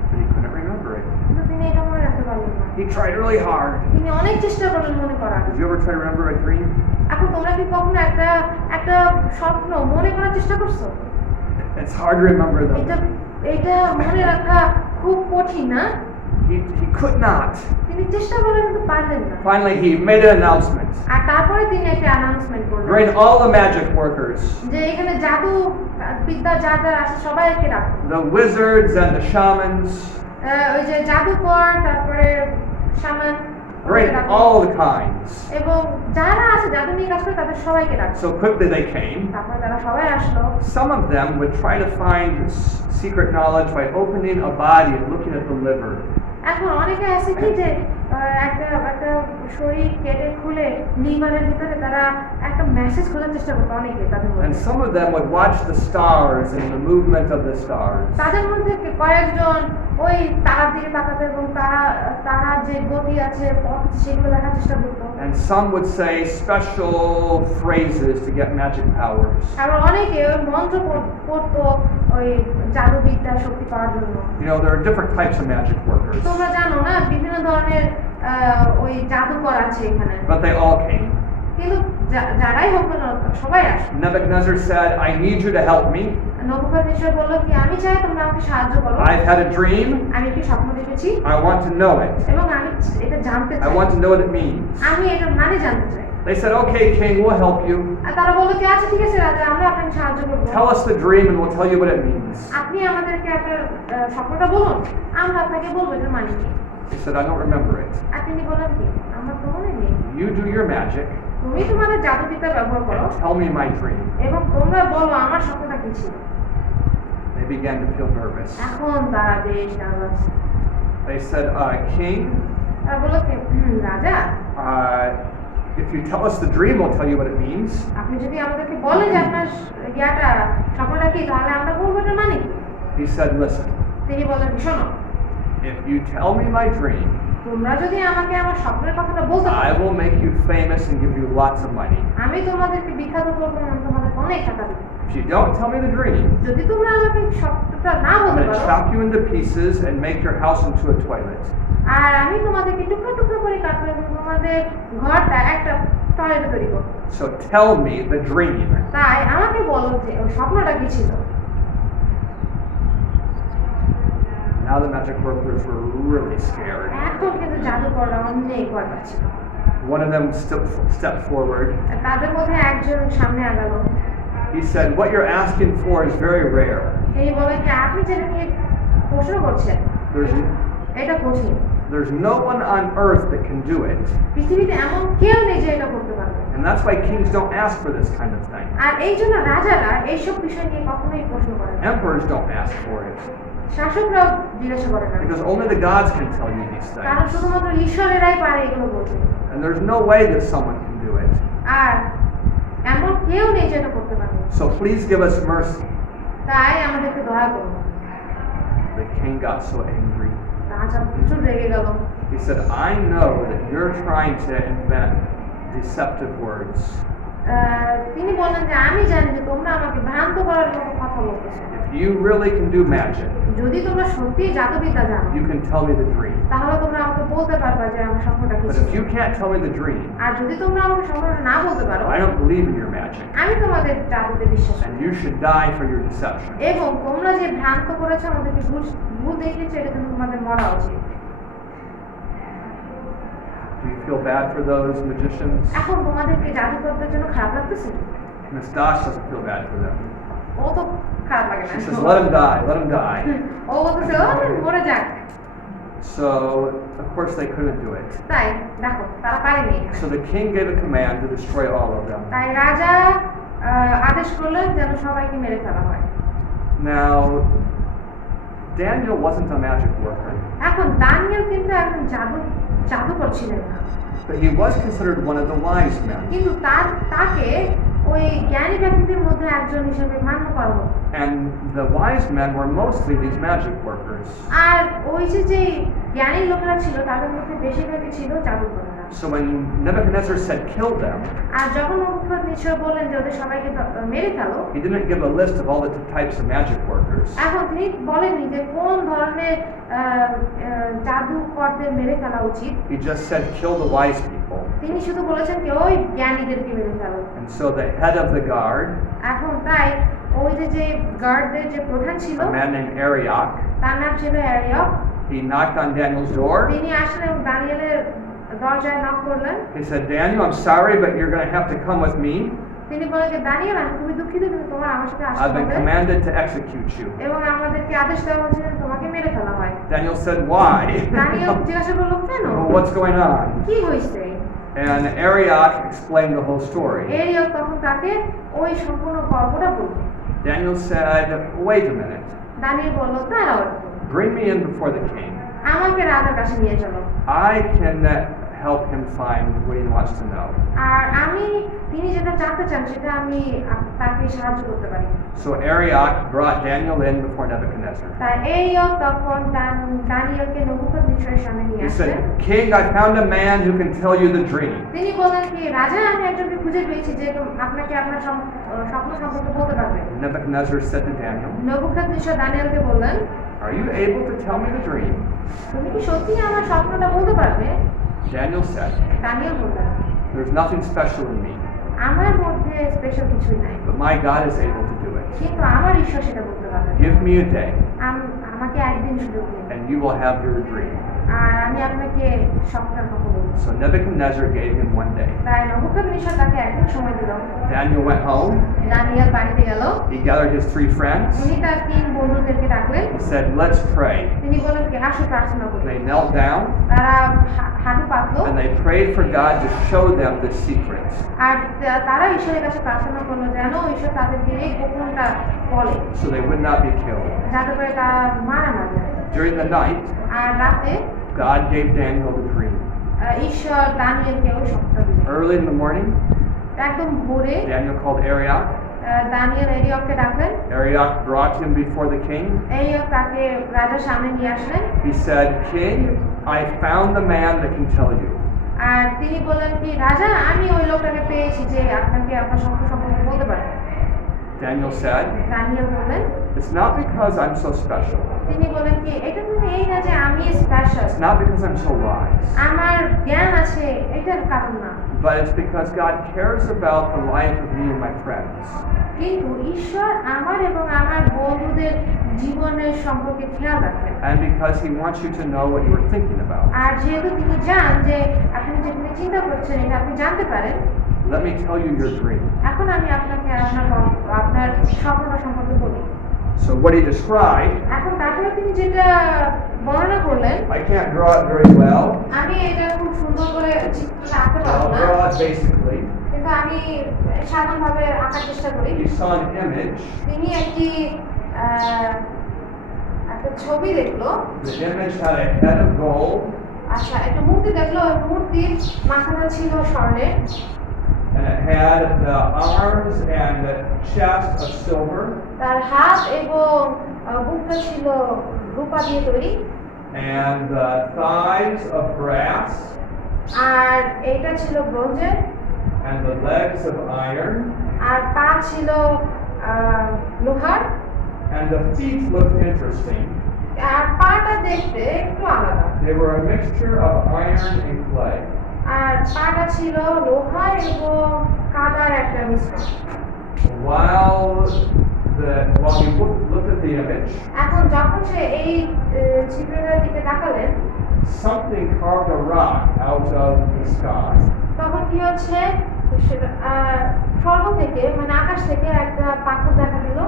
but he couldn't remember it. কিন্তু তিনি এটা মনে রাখতে পারলেন না He tried really hard. তিনি অনেক চেষ্টা করলেন মনে করার Did you ever try to remember a dream? এখন তোমরা কি কখনো একটা স্বপ্ন মনে করার চেষ্টা করছো It's hard to remember এটা them. এটা মনে রাখা খুব কঠিন না He could not. তিনি তিনি চেষ্টা করলেন কিন্তু পারলেন না। Finally, he made an announcement. আর তারপরে তিনি একটা অ্যানাউন্সমেন্ট করলেন Bring all the magic workers, যে এখানে জাদু বিদ্যা যার যার আছে সবাইকে রাখো। the wizards and the shamans, ওই যে জাদুকর তারপরে shaman bring all the kinds. এবং যারা আছে জাদু নিয়ে কাজ করে তাদের সবাইকে রাখো। So quickly they came. তারপরে তারা সবাই আসলো। Some of them would try to find secret knowledge by opening a body and looking at the liver. এখন অনেকে আছে কি যে একটা একটা শরীর কেটে খুলে লিভারের ভিতরে তারা একটা মেসেজ খোঁজার চেষ্টা করতো অনেকে তাদের And মধ্যে। some of them would watch the stars and the movement of the stars. তাদের মধ্যে কয়েকজন ওই তারার দিকে তাকাতো এবং তারার যে গতি আছে পথ আছে সেগুলো দেখার চেষ্টা করতো। And some would say special phrases to get magic powers. আবার অনেকে ওই মন্ত্র পড়তো ওই জাদুবিদ্যা শক্তি পাওয়ার জন্য। You know, there are different types of magic workers, তোমরা জানো না বিভিন্ন ধরনের ওই জাদুকর আছে এখানে, but they all came. কিন্তু যারাই হোক না কেন, সবাই আসে। Nebuchadnezzar said, I need you to help me. নবুকদনেছর বলল কি আমি চাই তোমরা আমাকে সাহায্য করো। I've had a dream. আমি একটি স্বপ্ন দেখেছি I want to know it. এবং আমি এটা জানতে I চাই। want to know what it means. আমি এটা মানে জানতে চাই। They said, okay, king, we'll help you. আর তারা বলল কি আচ্ছা ঠিক আছে রাজা আমরা আপনাকে সাহায্য করব। Tell us the dream and we'll tell you what it means. আপনি আমাদেরকে আপনার স্বপ্নটা বলুন আমরা আপনাকে বলবো এটার মানে কি। He said, I don't remember it. আর তিনি বললেন কি আমার তো মনে নেই। You do your magic তুমি তোমাদের জাদুবিদ্যা ব্যবহার করো and tell me my dream. এবং তোমরা বলো আমার স্বপ্নটা কি ছিল। They began to feel nervous. এখন তারা বেশ নার্ভাস। They said, king, তারা বলল কি রাজা if you tell us the dream, we'll tell you what it means. আপনি যদি আমাদেরকে বলেন যে আপনার ইয়াটা স্বপ্নটা কি তাহলে আমরা বলবো এটার মানে কি। He said, listen, তিনি বললেন শোনো if you tell me my dream, তোমরা যদি আমাকে আমার স্বপ্নের কথাটা বলতে I পারো will make you famous and give you lots of money. আমি তোমাদেরকে বিখ্যাত করবো এবং তোমাদের অনেক টাকা দেবো। If you don't tell me the dream, যদি তোমরা আমাকে স্বপ্নটা না I'm বলতে going to পারো chop you into pieces and make your house into a toilet. আর আমি তোমাদেরকে টুকরো টুকরো করে কাটবো এবং তোমাদের ঘরটা একটা টয়লেট তৈরি করবো। So tell me the dream. তাই আমাকে বলো যে ওই স্বপ্নটা কি ছিল। Now the magic workers were really scared. এখন কিন্তু জাদুকররা অনেক ভয় পাচ্ছিল। One of them stepped forward. তাদের মধ্যে একজন সামনে আগালো। He said, what you're asking for is very rare. তিনি বলেন যে আপনি যেটা নিয়ে প্রশ্ন করছেন এটা কঠিন। There's no one on earth that can do it. পৃথিবীতে এমন কেউ নেই যে এটা করতে পারবে। And that's why kings don't ask for this kind of thing. আর এই জন্য রাজারা এইসব বিষয় নিয়ে কখনোই প্রশ্ন করে না। Emperors don't ask for it. শাসকরাও জিজ্ঞাসা করে না। Because only the gods can tell you these কারণ things. শুধুমাত্র ঈশ্বরেরাই পারে এগুলো বলতে। And there's no way that someone can do it. আর এমন কেউ নেই যেটা করতে পারবে। So please give us mercy. তাই আমাদেরকে দয়া করুন। The king got so angry. রাজা প্রচুর রেগে গেল। He said, I know that you're trying to invent deceptive words. তিনি বললেন যে আমি জানি যে তোমরা আমাকে ভ্রান্ত করার মতো কথা বলতেছো। If you really can do magic, যদি তোমরা সত্যি জাদুবিদ্যা জানো you can tell me the dream. তাহলে তোমরা আমাকে বলতে পারবে যে আমার স্বপ্নটা কি But ছিল। if you can't tell me the dream, আর যদি তোমরা আমাকে স্বপ্নটা না বলতে পারো I don't believe in your magic. আমি তোমাদের জাদুতে বিশ্বাস করি And you should die for your deception. এবং তোমরা যে ভ্রান্ত করেছো আমাদেরকে ভুল দেখিয়েছো এটা কিন্তু তোমাদের মরা উচিত। Do you feel bad for those magicians? এখন তোমাদেরকে জাদুকরদের জন্য খারাপ লাগতেছে? Miss Dosh doesn't feel bad for them. ও তো খারাপ লাগে না। She says, let him die, let him die. ও বলতেছে ও মরে যাক। So, of course, they couldn't do it. তাই দেখো তারা পারেনি। So the king gave a command to destroy all of them. তাই রাজা আদেশ করলেন যেন সবাইকে মেরে ফেলা হয়। Now, Daniel wasn't a magic worker, এখন দানিয়েল কিন্তু একজন জাদুকর ছিলেন না, but he was considered one of the wise men. কিন্তু তাকে ওই জ্ঞানী ব্যক্তিদের মধ্যে একজন হিসেবে মান্য করা হতো। And the wise men were mostly these magic workers. আর ওই যে জ্ঞানী লোকেরা ছিল তাদের মধ্যে বেশিরভাগই ছিল জাদুকররা। So when Nebuchadnezzar said kill them, আর যখন নবুকদনেছর বললেন যে ওদের সবাইকে মেরে ফেলো, he didn't give a list of all the types of magic workers. এখন তিনি বলেননি যে কোন ধরনের জাদুকরদের মেরে ফেলা উচিত। He just said kill the wise people. তিনি শুধু বলেছেন যে ওই জ্ঞানীদেরকে মেরে ফেলো। And so the head of the guard, এখন তাই ওই যে গার্ডদের যে প্রধান ছিল a man named Arioch, তার নাম ছিল অ্যারিয়ক, he knocked on Daniel's door তিনি আসলেন এবং দানিয়েলের দরজায় নক করলেন। He said, Daniel, I'm sorry, but you're going to have to come with me. তিনি বললেন যে দানিয়েল, আমি খুবই দুঃখিত, কিন্তু তোমার আমার সাথে আসতে I've been হবে commanded to execute you. এবং আমাদেরকে আদেশ দেওয়া হয়েছে যে তোমাকে মেরে ফেলা হয়। Daniel said, why? দানিয়েল জিজ্ঞাসা করলো, কেন, Well, what's going on? কি হয়েছে? And Arioch explained the whole story. এরিও তখন তাকে ওই সম্পূর্ণ গল্পটা বলল। Daniel said, wait a minute. Daniel বলল, দাঁড়াও একটু, Bring me in before the king. আমাকে রাজার কাছে নিয়ে চলো। I can help him find what he wants to know. আর আমি তিনি যেটা জানতে চান সেটা আমি তাকে সাহায্য করতে পারি। So Arioch brought Daniel in before Nebuchadnezzar. তাই এরিও তখন দানিয়েলকে নবুকদনেছরের সামনে নিয়ে He আসলেন। said, King, I found a man who can tell you the dream. তিনি বললেন কি, রাজা, আমি একজনকে খুঁজে পেয়েছি যে আপনাকে আপনার স্বপ্ন সম্পর্কে বলতে পারবে। Nebuchadnezzar said to Daniel, নবুকদনেছর দানিয়েলকে বললেন, are you able to tell me the dream? তুমি কি সত্যি আমার স্বপ্নটা বলতে পারবে? Daniel said, দানিয়েল বললেন, there's nothing special in me, আমার মধ্যে স্পেশাল কিছুই নাই, but my God is able to do it. কিন্তু আমার ঈশ্বর সেটা বলতে পারবে। Give me a day, আমাকে একদিন সুযোগ দিন, and you will have your dream. আর আমি আপনাকে স্বপ্নের কথা বলবো। So Nebuchadnezzar gave him 1 day. তাই নবুকদনেছর তাকে একদিন সময় দিল। Daniel went home. দানিয়েল বাড়িতে গেল। He gathered his 3 friends. তিনি তার 3 বন্ধুদেরকে ডাকলেন। He said, let's pray. তিনি বললেন কি, আসো প্রার্থনা করি। They knelt down তারা হাঁটু পাতলো and they prayed for God to show them the secrets. আর তারা ঈশ্বরের কাছে প্রার্থনা করলো যেন ঈশ্বর তাদেরকে এই গোপনটা বলে, So they would not be killed. যাতে করে তারা মারা না যায়। During the night, আর রাতে God gave Daniel the dream. ঈশ্বর দানিয়েলকে ওই স্বপ্নটা দিলেন। Early in the morning, একদম ভোরে Daniel called Arioch. দানিয়েল এরিয়ককে ডাকলেন। Arioch brought him before the king. এরিয়ক তাকে রাজার সামনে নিয়ে আসলেন। He said, King, I found the man that can tell you. আর তিনি বললেন কি, রাজা, আমি ওই লোকটাকে পেয়েছি যে আপনাকে আপনার স্বপ্ন সম্পর্কে বলতে পারে। Daniel said, দানিয়েল বললেন, it's not because I'm so special. তিনি বলেন কি, এটা কিন্তু এই না যে আমি special, It's not because I'm so wise. আমার জ্ঞান আছে এটার কারণ না, But it's because God cares about the life of me and my friends. কিন্তু ঈশ্বর আমার এবং আমার বন্ধুদের জীবনের সম্পর্কে খেয়াল রাখেন। And because He wants you to know what you were thinking about. আর যেহেতু তিনি জান যে আপনি যেখানে চিন্তা করছেন এটা আপনি জানতে পারেন, Let me tell you your dream. এখন আমি আপনাকে আপনার স্বপ্নটা সম্পর্কে বলি। So what he described, এখন তারপরে তিনি যেটা বর্ণনা করলেন, I can't draw it very well. আমি এটা খুব সুন্দর করে চিত্রটা আঁকতে পারবো I'll না, draw it basically. কিন্তু আমি সাধারণভাবে আঁকার চেষ্টা করি। You saw an image. তিনি একটা ছবি দেখলো। The image had a head of gold. আচ্ছা, একটা মূর্তি দেখলো, ওই মূর্তির মাথাটা ছিল স্বর্ণের, And it had the arms and the chest of silver. তার হাত এবং বুকটা ছিল রূপা দিয়ে তৈরি, And the thighs of brass. আর এইটা ছিল ব্রোঞ্জের, And the legs of iron. আর পা ছিল লোহার, And the feet looked interesting. আর পাটা দেখতে একটু আলাদা, They were a mixture of iron and clay. আর পাটা ছিল লোহা এবং কাদার একটা মিশ্রণ। While he looked at the image, এখন যখন সে এই চিত্রটার দিকে তাকালেন, something carved a rock out of the sky. তখন কি হচ্ছে, সেটা স্বর্গ থেকে মানে আকাশ থেকে একটা পাথর দেখা দিল,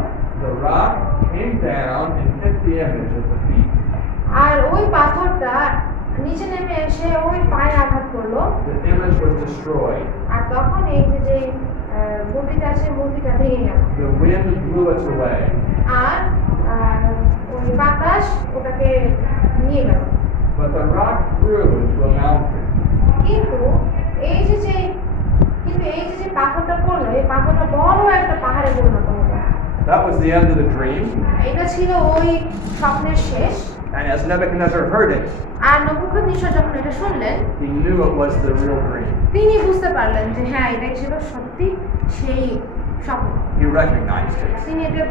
The rock came down and hit the image at the feet. আর ওই পাথরটা নিচে নেমে এসে ওই পায়ে আঘাত করলো, The image was destroyed. আর তখন এই যে মূর্তিটা আছে মূর্তিটা ভেঙে গেল, The wind blew it away. আর ওই বাতাস ওটাকে নিয়ে গেল। But the rock grew into a mountain. কিন্তু এই যে পাথরটা পড়লো, এই পাথরটা বড় একটা পাহাড়ে পরিণত হলো। That was the end of the dream. এটা ছিল ওই স্বপ্নের শেষ। And as Nebuchadnezzar heard it, আর নবুকদনেছর যখন এটা শুনলেন, he knew it was the real dream. তিনি বুঝতে পারলেন যে হ্যাঁ, এটাই ছিল সত্যি সেই স্বপ্ন। He recognized it. তিনি এটা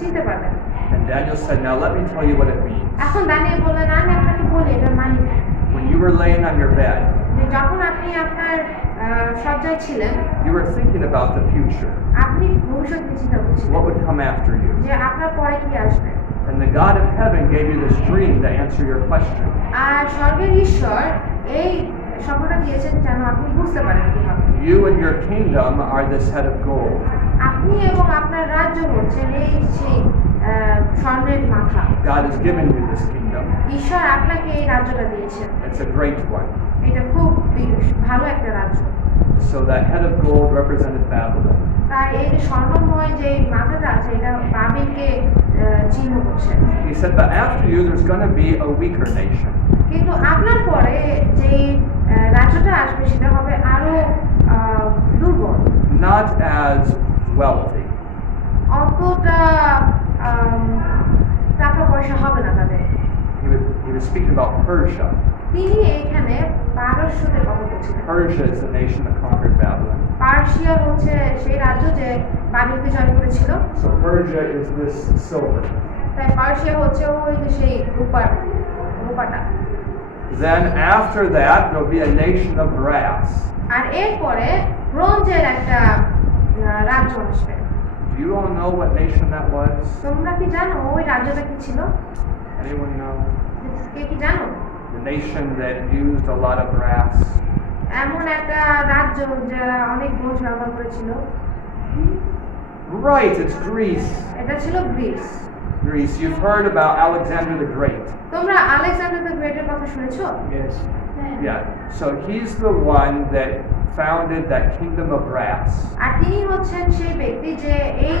চিনতে পারলেন। And Daniel said, now let me tell you what it means. এখন দানিয়েল বললেন, আমি আপনাকে বলি এটার মানে কি। When you were laying on your bed, যে যখন আপনি আপনার শয্যায় ছিলেন, you were thinking about the future. আপনি ভবিষ্যৎ নিয়ে চিন্তা করছিলেন What would come after you? যে আপনার পরে কি আসবে। And the God of heaven gave you this dream to answer your question. আর স্বর্গের ঈশ্বর এই সব স্বপ্নটা দিয়েছেন যেন আপনি বুঝতে পারেন কিভাবে। You and your kingdom are this head of gold. আপনি এবং আপনার রাজ্য হচ্ছেন এই সেই স্বর্ণের মাথা। God has given you this kingdom. ঈশ্বর আপনাকে এই রাজ্যটা দিয়েছেন। It's a great one. এটা খুব ভালো একটা রাজ্য। So that head of gold represented Babylon. তাই এই যে স্বর্ণময় যে মাথাটা আছে এটা বাবিলকে চিহ্ন করছে। He said, but after you there's going to be a weaker nation. কিন্তু আপনার পরে যে রাজ্যটা আসবে সেটা হবে আরো দুর্বল, Not as wealthy. অতটা টাকা পয়সা হবে না তাদের। He was speaking about Persia. তিনি এখানে পারস্যদের কথা বলছিলেন। Persia is the nation that conquered Babylon. Persia হচ্ছে সেই রাজ্য যে বাবিলকে জয় করেছিল। So Persia is this silver. তাই পার্সিয়া হচ্ছে ওই যে সেই রূপাটা। Then after that there'll be a nation of brass. আর এরপরে ব্রোঞ্জের একটা রাজ্য আসবে। Do you all know what nation that was? তোমরা কি জানো ওই রাজ্যটা কি ছিল? Anyone know? কে কি জানো? The nation that used a lot of brass. এমন একটা রাজ্য যারা অনেক ব্রোঞ্জ ব্যবহার করেছিল। Right, it's Greece. এটা ছিল Greece. Greece. You've heard about Alexander the Great. তোমরা আলেকজান্ডার দ্য গ্রেটের কথা শুনেছো? Yes. Yeah. So he's the one that founded that kingdom of brass. আর তিনি হচ্ছেন সেই ব্যক্তি যে এই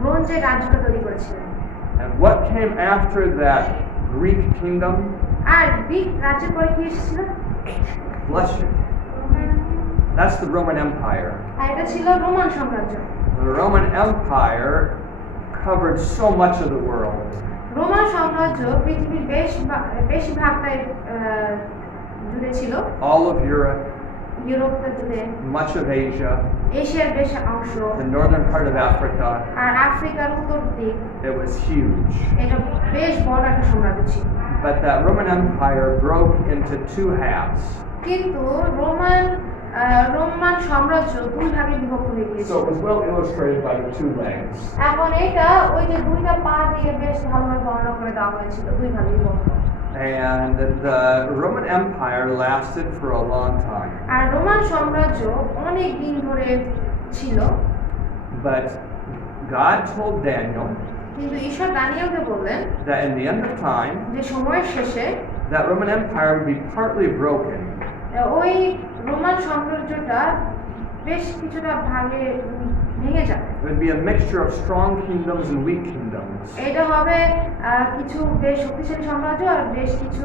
ব্রোঞ্জের রাজ্যটা তৈরি করেছিলেন। And what came after that Greek kingdom? আর গ্রিক রাজ্যের পরে কি এসেছিল? Bless you. That's the Roman Empire. আর এটা ছিল রোমান সাম্রাজ্য। The Roman Empire covered so much of the world. Roman সাম্রাজ্য পৃথিবীর বেশি ভাগটাই জুড়ে ছিল। All of Europe, ইউরোপটা জুড়ে, much of Asia, এশিয়ার বেশ অংশ, the northern part of Africa. আর আফ্রিকার উত্তর দিক। It was huge. এটা বেশ বড় একটা সাম্রাজ্য ছিল। But that Roman Empire broke into two halves. কিন্তু রোমান সাম্রাজ্য দুই ভাগে বিভক্ত হয়ে গিয়েছিল। So it was well illustrated by the two legs. এখন এটা ওই যে দুইটা পা দিয়ে বেশ ভালোভাবে বর্ণনা করে দেওয়া হয়েছিল, দুই ভাগে বিভক্ত। And the Roman Empire lasted for a long time. আর রোমান সাম্রাজ্য অনেক দিন ধরে ছিল। But God told Daniel কিন্তু ঈশ্বর দানিয়েলকে বললেন that in the end of time, যে সময়ের শেষে that Roman Empire would be partly broken. ওই রোমান সাম্রাজ্যটা বেশ কিছুটা ভাগে ভেঙে যাবে। It would be a mixture of strong kingdoms and weak kingdoms. এটা হবে কিছু বেশ শক্তিশালী সাম্রাজ্য আর বেশ কিছু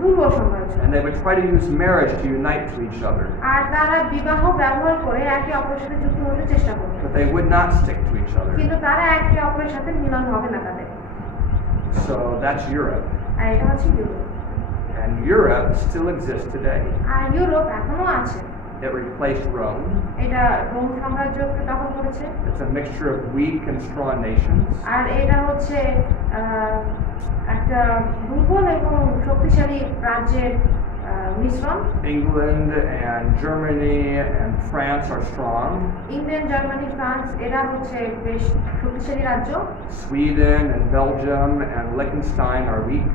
দুর্বল সাম্রাজ্য। And they would try to use marriage to unite to each other. আর তারা বিবাহ ব্যবহার করে একে অপরের সাথে যুক্ত হতে চেষ্টা করবে। But they would not stick to each other. কিন্তু তারা একে অপরের সাথে মিলন হবে না তাদের। So that's Europe. আর এটা হচ্ছে Europe. And Europe still exists today. আর ইউরোপ এখনো আছে। It replaced Rome. এটা রোম সাম্রাজ্যকে দখল করেছে। It's a mixture of weak and strong nations. আর এটা হচ্ছে একটা দুর্বল এবং শক্তিশালী রাজ্যের মিশ্রণ। England and Germany and France are strong. England, Germany, France এরা হচ্ছে বেশ শক্তিশালী রাজ্য। Sweden and Belgium and Liechtenstein are weak.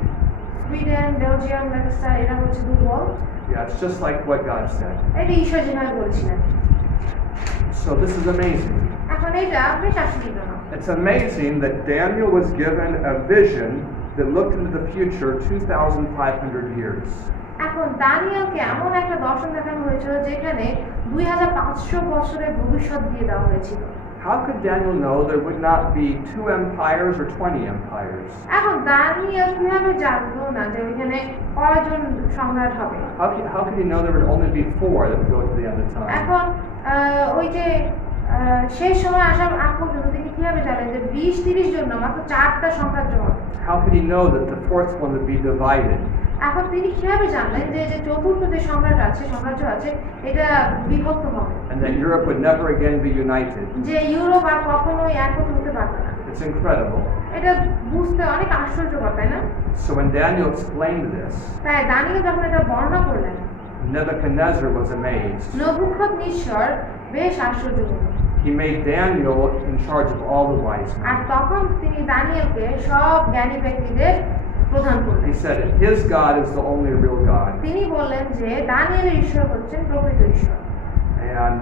Sweden, Belgium, লেকস্টার এরা হচ্ছে দুর্বল। Yeah, it's just like what God said. এটা ঈশ্বর যেভাবে বলেছিলেন। So this is amazing. এখন এটা বেশ আশ্চর্যজনক। It's amazing that Daniel was given a vision that looked into the future 2,500 years. এখন দানিয়েলকে এমন একটা দর্শন দেখানো হয়েছিল যেখানে 2500 বছরের ভবিষ্যৎ দিয়ে দেওয়া হয়েছিল। How could Daniel know there would not be 2 empires or 20 empires? এখন দানিয়েল কিভাবে জানতো না যে ওইখানে কয়জন সম্রাট হবে? How could he know there would only be 4 that would go to the end of time? এখন ওই যে শেষ সময় আসার আগ পর্যন্ত তিনি কিভাবে জানেন যে 20-30 জন না মাত্র 4টা সাম্রাজ্য হবে? How could he know that the 4th one would be divided? এখন তিনি কিভাবে জানলেন যে চতুর্থ যে সাম্রাজ্য আছে এটা বিভক্ত হবে? And that Europe would never again be united. যে ইউরোপ আর কখনোই একত্র হতে পারবে না। It's incredible. এটা বুঝতে অনেক আশ্চর্যকর, তাই না? So when Daniel explained this, তাই দানিয়েল যখন এটা বর্ণনা করলেন, Nebuchadnezzar was amazed. নবুখদ্নেছর বেশ আশ্চর্য হলেন। He made Daniel in charge of all the wise আর men. তখন তিনি দানিয়েলকে সব জ্ঞানী ব্যক্তিদের প্রধান করলেন। He said his God is the only real God. তিনি বললেন যে দানিয়েলের ঈশ্বর হচ্ছেন প্রকৃত ঈশ্বর। And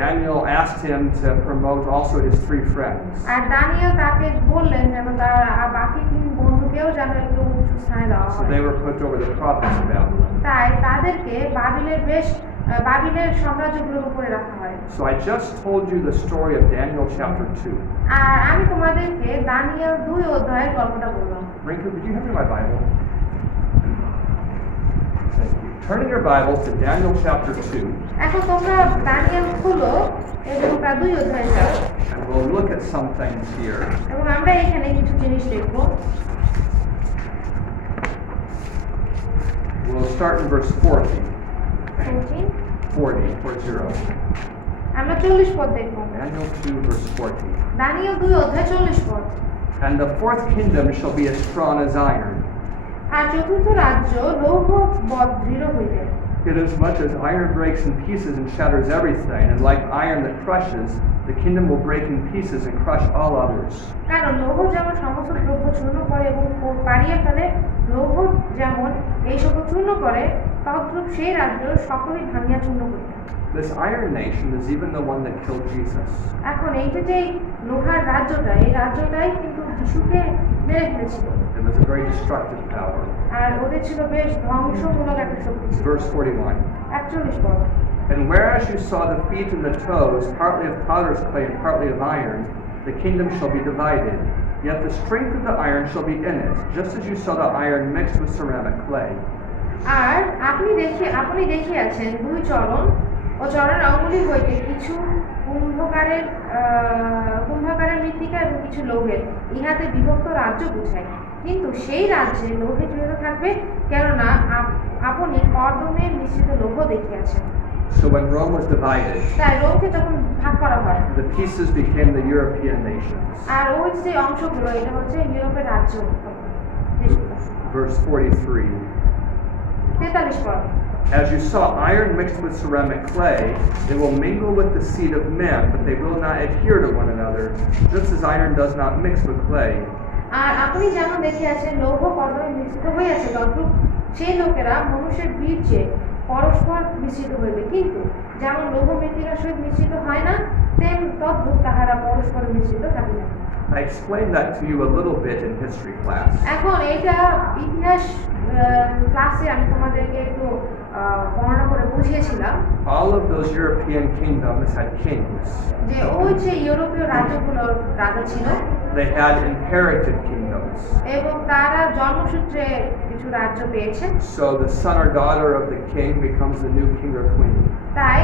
Daniel asked him to promote also his 3 friends. আর দানিয়েল তাকে বললেন যেন তার বাকি 3 বন্ধুকেও যেন একটু উঁচু স্থানে দেওয়া So হয়। they were put over the province of Babylon. তাই তাদেরকে বাবিলের সাম্রাজ্যগুলোর উপরে রাখা হয়। So I just told you the story of Daniel chapter 2. আর আমি তোমাদেরকে দানিয়েল 2 অধ্যায়ের গল্পটা বললাম। Rinka, would you have me my Bible? Thank you. Turn in your Bible to Daniel chapter 2. এখন তোমরা দানিয়েল খুলো এবং তার 2 অধ্যায়ে যাও And we'll look at some things here. এবং আমরা এখানে কিছু জিনিস দেখব। We'll start in verse 40. 14 40. আমরা 40 পদ দেখব। Daniel 2 verse 40. দানিয়েল 2 অধ্যায় 40 পদ। And the 4th kingdom shall be as strong as iron. আর চতুর্থ রাজ্য লৌহ বৎ দৃঢ় হইবে। Inasmuch as iron breaks in pieces and shatters everything, and like iron that crushes, the kingdom will break in pieces and crush all others. কারণ লৌহ যেমন সমস্ত দ্রব্য চূর্ণ করে এবং পাড়িয়ে ফেলে, লৌহ যেমন এই সকল চূর্ণ করে, তদ্রূপ সেই রাজ্য সকলই ভাঙিয়া চূর্ণ করিবে। This iron nation is even the one that killed Jesus. এখন এই যে লোহার রাজ্যটা, এই রাজ্যটাই কিন্তু যিশুকে মেরে ফেলেছিল। It was a very destructive power. আর ওদের ছিল বেশ ধ্বংসমূলক একটা শক্তি ছিল। Verse 41. 41 পদ। And whereas you saw the feet and the toes, partly of potter's clay and partly of iron, the kingdom shall be divided. Yet the strength of the iron shall be in it, just as you saw the iron mixed with ceramic clay. আর আপনি দেখিয়াছেন 2 চরণ ও চরণ অঙ্গুলি হইতে কিছু কুম্ভকারের মৃত্তিকা এবং কিছু লৌহের, ইহাতে বিভক্ত রাজ্য বুঝায়। কিন্তু সেই রাজ্যে লৌহে জড়িত থাকবে, কেননা আপনি কর্দমের মিশ্রিত লৌহ দেখিয়াছেন। So when Rome was divided, তাই রোমকে যখন ভাগ করা হয়, the pieces became the European nations. আর ওই যে অংশগুলো, এটা হচ্ছে ইউরোপের রাজ্য দেশগুলো। Verse 43. 43 পদ। As you saw iron mixed with ceramic clay, it will mingle with the seed of men, but they will not adhere to one another, just as iron does not mix with clay. আর আপনি যেমন দেখিয়াছেন লৌহ কর্দমে মিশ্রিত হইয়াছে, তদ্রূপ সেই লোকেরা মনুষ্যের বীর্যে পরস্পর মিশ্রিত হইবে, কিন্তু যেমন লৌহ মৃত্তিকার সহিত মিশ্রিত হয় না, তদ্রূপ তাহারা পরস্পর মিশ্রিত থাকিবে না। I explained that to you a little bit in history class. এখন এটা ইতিহাস ক্লাসে আমি তোমাদেরকে একটু বর্ণনা করে বুঝিয়েছিলাম। All of those European kingdoms had kings. যে ওই যে ইউরোপীয় রাজ্যগুলোর রাজা ছিল, They had inherited kingdoms. এবং তারা জন্মসূত্রে কিছু রাজ্য পেয়েছে। So the son or daughter of the king becomes the new king or queen. তাই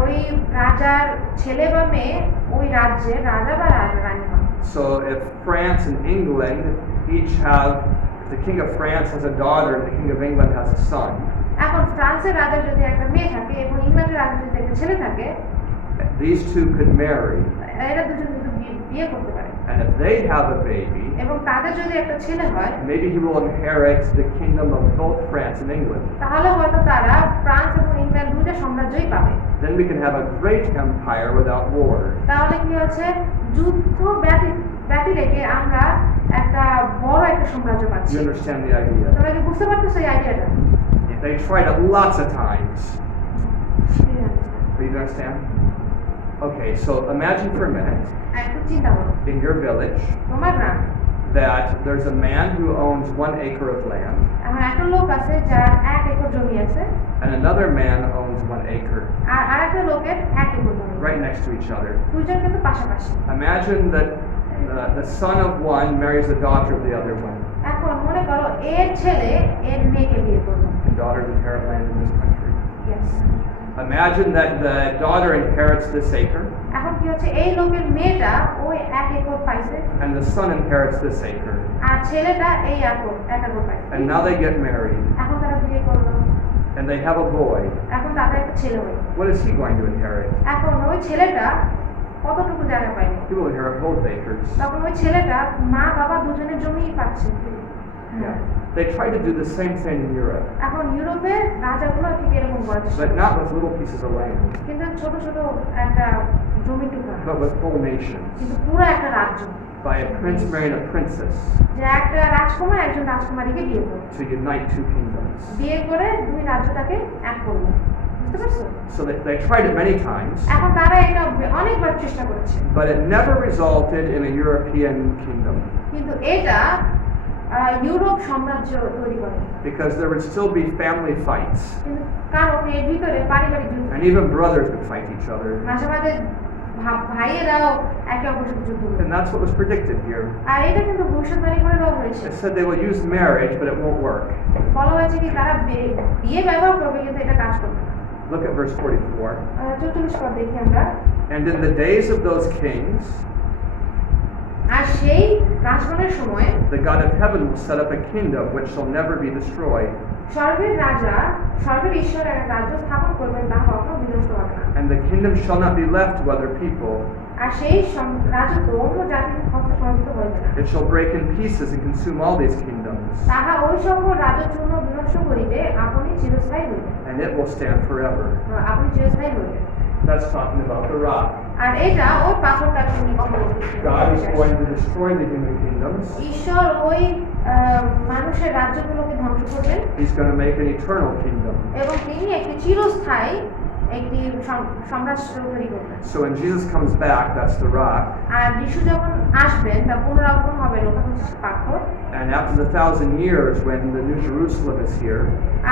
ওই রাজার ছেলে বা মেয়ে ওই রাজ্যের রাজা বা রানী হয়। So if France and England each have, the king of France has a daughter and the king of England has a son. এখন ফ্রান্সের রাজার যদি একটা মেয়ে থাকে এবং ইংল্যান্ডের রাজার যদি একটা ছেলে থাকে, These two could marry. এরা দুজন কিন্তু বিয়ে করতে পারে। And if they have a baby, এবং তাদের যদি একটা ছেলে হয়, maybe he will inherit the kingdom of both France and England. তাহলে হয়তো তারা ফ্রান্স এবং ইংল্যান্ড দুইটা সাম্রাজ্যই পাবে। Then we can have a great empire without war. তাহলে কি হচ্ছে, যুদ্ধ ব্যতি রেখে আমরা একটা বড় একটা সাম্রাজ্য পাচ্ছি। You understand the idea? তোমরা কি বুঝতে পারতেছো এই আইডিয়াটা? They tried it lots of times. Do you understand? Okay, so imagine for a minute একটু চিন্তা করো, in your village তোমার গ্রাম that there's a man who owns 1 acre of land এখন একটা লোক আছে যার 1 একর জমি আছে, and another man owns 1 acre আর আরেকটা লোকের 1 একর জমি, right next to each other. দুইজন কিন্তু পাশাপাশি। Imagine that the son of one marries the daughter of the other one. এখন মনে করো এর ছেলে এর মেয়েকে বিয়ে করলো। And daughters inherit land in this country. Yes. Imagine that the daughter inherits this acre এখন কি হচ্ছে, এই লোকের মেয়েটা ওই 1 একর পাইছে and the son inherits this acre. আর ছেলেটা এই 1 একর পাইছে। And now they get married এখন তারা বিয়ে করলো, and they have a boy. এখন তাদের একটা ছেলে হলো। What is he going to inherit? এখন ওই ছেলেটা কতটুকু জায়গা পাইলো? He will inherit both acres. তখন ওই ছেলেটা মা বাবা দুজনের জমিই পাচ্ছে। Yeah. They try to do the same thing in Europe, এখন ইউরোপের রাজাগুলো ঠিক এরকম করেছে, but not with little pieces of land, কিন্তু ছোট ছোট একটা জমি টুকরা, but with whole nations. কিন্তু পুরো একটা রাজ্য। by a prince marrying a princess যে একটা রাজকুমার একজন রাজকুমারীকে বিয়ে করবে, to unite two kingdoms. বিয়ে করে দুই রাজ্যটাকে এক করবে। বুঝতে পারছো? So they tried it many times, এখন তারা এটা অনেকবার চেষ্টা করেছে, but it never resulted in a European kingdom কিন্তু এটা ইউরোপ সাম্রাজ্য তৈরি করে, because there would still be family fights, কিন্তু কারণ এর ভিতরে পারিবারিক যুদ্ধ, and even brothers would fight each other. মাঝে মাঝে ভাইয়েরাও একে অপরের সাথে যুদ্ধ করে। And that's what was predicted here. আর এটা কিন্তু ভবিষ্যৎবাণী করে দেওয়া হয়েছে। It said they will use marriage, but it won't work. বলা হয়েছে কি তারা বিয়ে ব্যবহার করবে কিন্তু এটা কাজ করবে না। Look at verse 44. 44 পদ দেখি আমরা। And in the days of those kings, আর সেই রাজগণের সময় the God of heaven will set up a kingdom which shall never be destroyed, স্বর্গের রাজা, স্বর্গের ঈশ্বর এক রাজ্য স্থাপন করবেন, তা কখনো বিনষ্ট হবে না। and the kingdom shall not be left to other people. আর সেই রাজত্ব অন্য জাতির হস্তে সমাহিত হইবে না। It shall break in pieces and consume all these kingdoms, তাহা ওই সকল রাজচূর্ণ বিনষ্ট করিবে, আপনি চিরস্থায়ী হইবেন, and it will stand forever. আপনি চিরস্থায়ী হইবেন। That's talking about the rock. আর এটা ওই পাথরটার নিয়ে কথা বলতেছে। God is going to destroy the human kingdoms. ঈশ্বর ওই মানুষের রাজ্যগুলোকে ধ্বংস করবেন He's going to make an eternal kingdom. এবং তিনি একটি চিরস্থায়ী একটি সাম্রাজ্য তৈরি করবেন। So when Jesus comes back, that's the rock. আর যিশু যখন আসবেন তা পুনরাগমন হবে, ওটা হচ্ছে পাথর। And after the 1,000 years, when the New Jerusalem is here,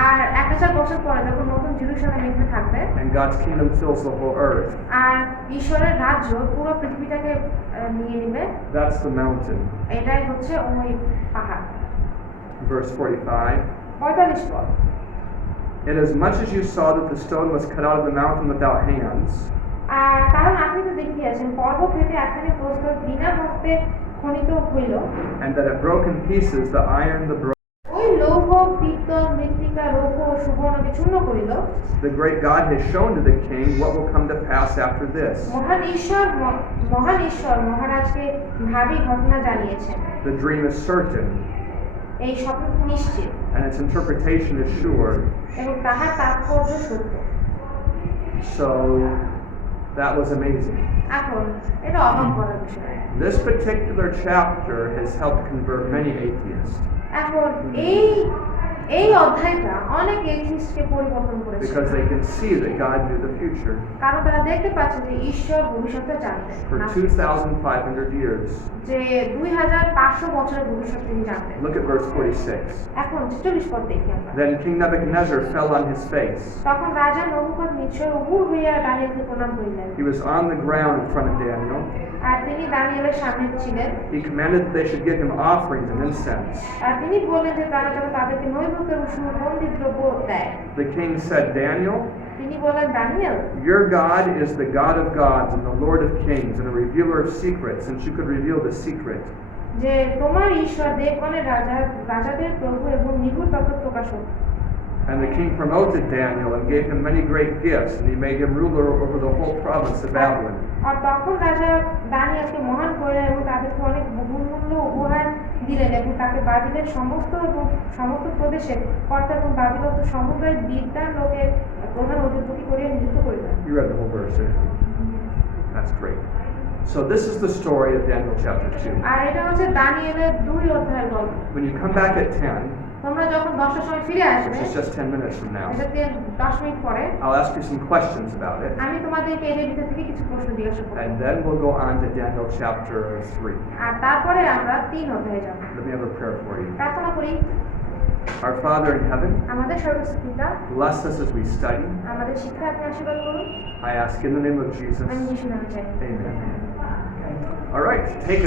আর 1000 বছর পরে যখন নতুন জেরুজালেম এখানে থাকবে and God's kingdom fills the whole earth, আর ঈশ্বরের রাজ্য পুরো পৃথিবীটাকে নিয়ে নেবে, that's the mountain. এটাই হচ্ছে ওই পাহাড়। Verse 45. 45 পদ। Inasmuch as you saw that the stone was cut out of the mountain without hands, আর কারণ আপনি তো দেখিয়াছেন পর্বত হইতে একখানি প্রস্তর বিনা হস্তে খনিত হইল, and that it broke in pieces the iron, the bronze, ওই লৌহ, পিত্তল, মৃত্তিকা, রৌপ্য ও সুবর্ণকে চূর্ণ করিল। the great God has shown to the king what will come to pass after this. মহান ঈশ্বর মহারাজকে ভাবী ঘটনা জানিয়েছেন। The dream is certain, এই স্বপ্ন নিশ্চিত and its interpretation is sure. এবং তাহার তাৎপর্য সত্য। So that was amazing. এখন এটা অবাক করার বিষয়। This particular chapter has helped convert many atheists এখন এই অধ্যায়টা অনেক এথিস্টকে পরিবর্তন করেছে, because they can see that God knew the future. কারণ তারা দেখতে পাচ্ছে যে ঈশ্বর ভবিষ্যৎটা জানতেন। For 2,500 years. যে 2500 বছরের ভবিষ্যৎ তিনি জানতেন। Look at verse 46. এখন 46 পদ দেখি আমরা। Then King Nebuchadnezzar fell on his face. তখন রাজা নবুকদনেছর উপুড় হইয়া দাঁড়িয়ে প্রণাম করিলেন। He was on the ground in front of Daniel. আর তিনি দানিয়েলের সামনে ছিলেন। He commanded that they should give him offerings and incense. আর তিনি বললেন যে তারা যেন তাদেরকে নৈবেদ্য এবং সুগন্ধি দ্রব্য দেয়। The king said, Daniel, তিনি বললেন, Danijel, your God is the God of gods and the Lord of kings and a revealer of secrets, since you could reveal the secret. যে তোমার ঈশ্বর দেবগণের রাজা, রাজাদের প্রভু এবং নিগুড় তত্ত্ব প্রকাশক। And the king promoted Daniel and gave him many great gifts, and he made him ruler over the whole province of Babylon. আর তখন রাজা দানিয়েলকে মহান করলেন এবং তাদেরকে অনেক বহুমূল্য উপহার দিলেন এবং তাকে বাবিলের সমস্ত প্রদেশের কর্তা এবং বাবিলত সমুদায় বিদ্যার লোকের প্রধান অধিপতি করিয়া নিযুক্ত করিলেন। You read the whole verse, didn't you? That's great. So this is the story of Daniel chapter 2. আর এটা হচ্ছে দানিয়েলের 2 অধ্যায়ের গল্প। When you come back at 10, তোমরা যখন 10টার সময় ফিরে আসবে, which is just 10 minutes from now, এটাতে 10 মিনিট পরে I'll ask you some questions about it, আমি তোমাদেরকে এর ভিতর থেকে কিছু প্রশ্ন জিজ্ঞাসা করব। and then we'll go on to Daniel chapter 3. আর তারপরে আমরা 3 অধ্যায়ে যাব। Let me have a prayer for you. প্রার্থনা করি। Our Father in heaven, আমাদের সর্বশ্রেষ্ঠ পিতা, bless us as we study. আমাদের শিক্ষা আপনি আশীর্বাদ করুন। I ask in the name of Jesus. আমি যিশুর নামে চাই। Amen. All right, take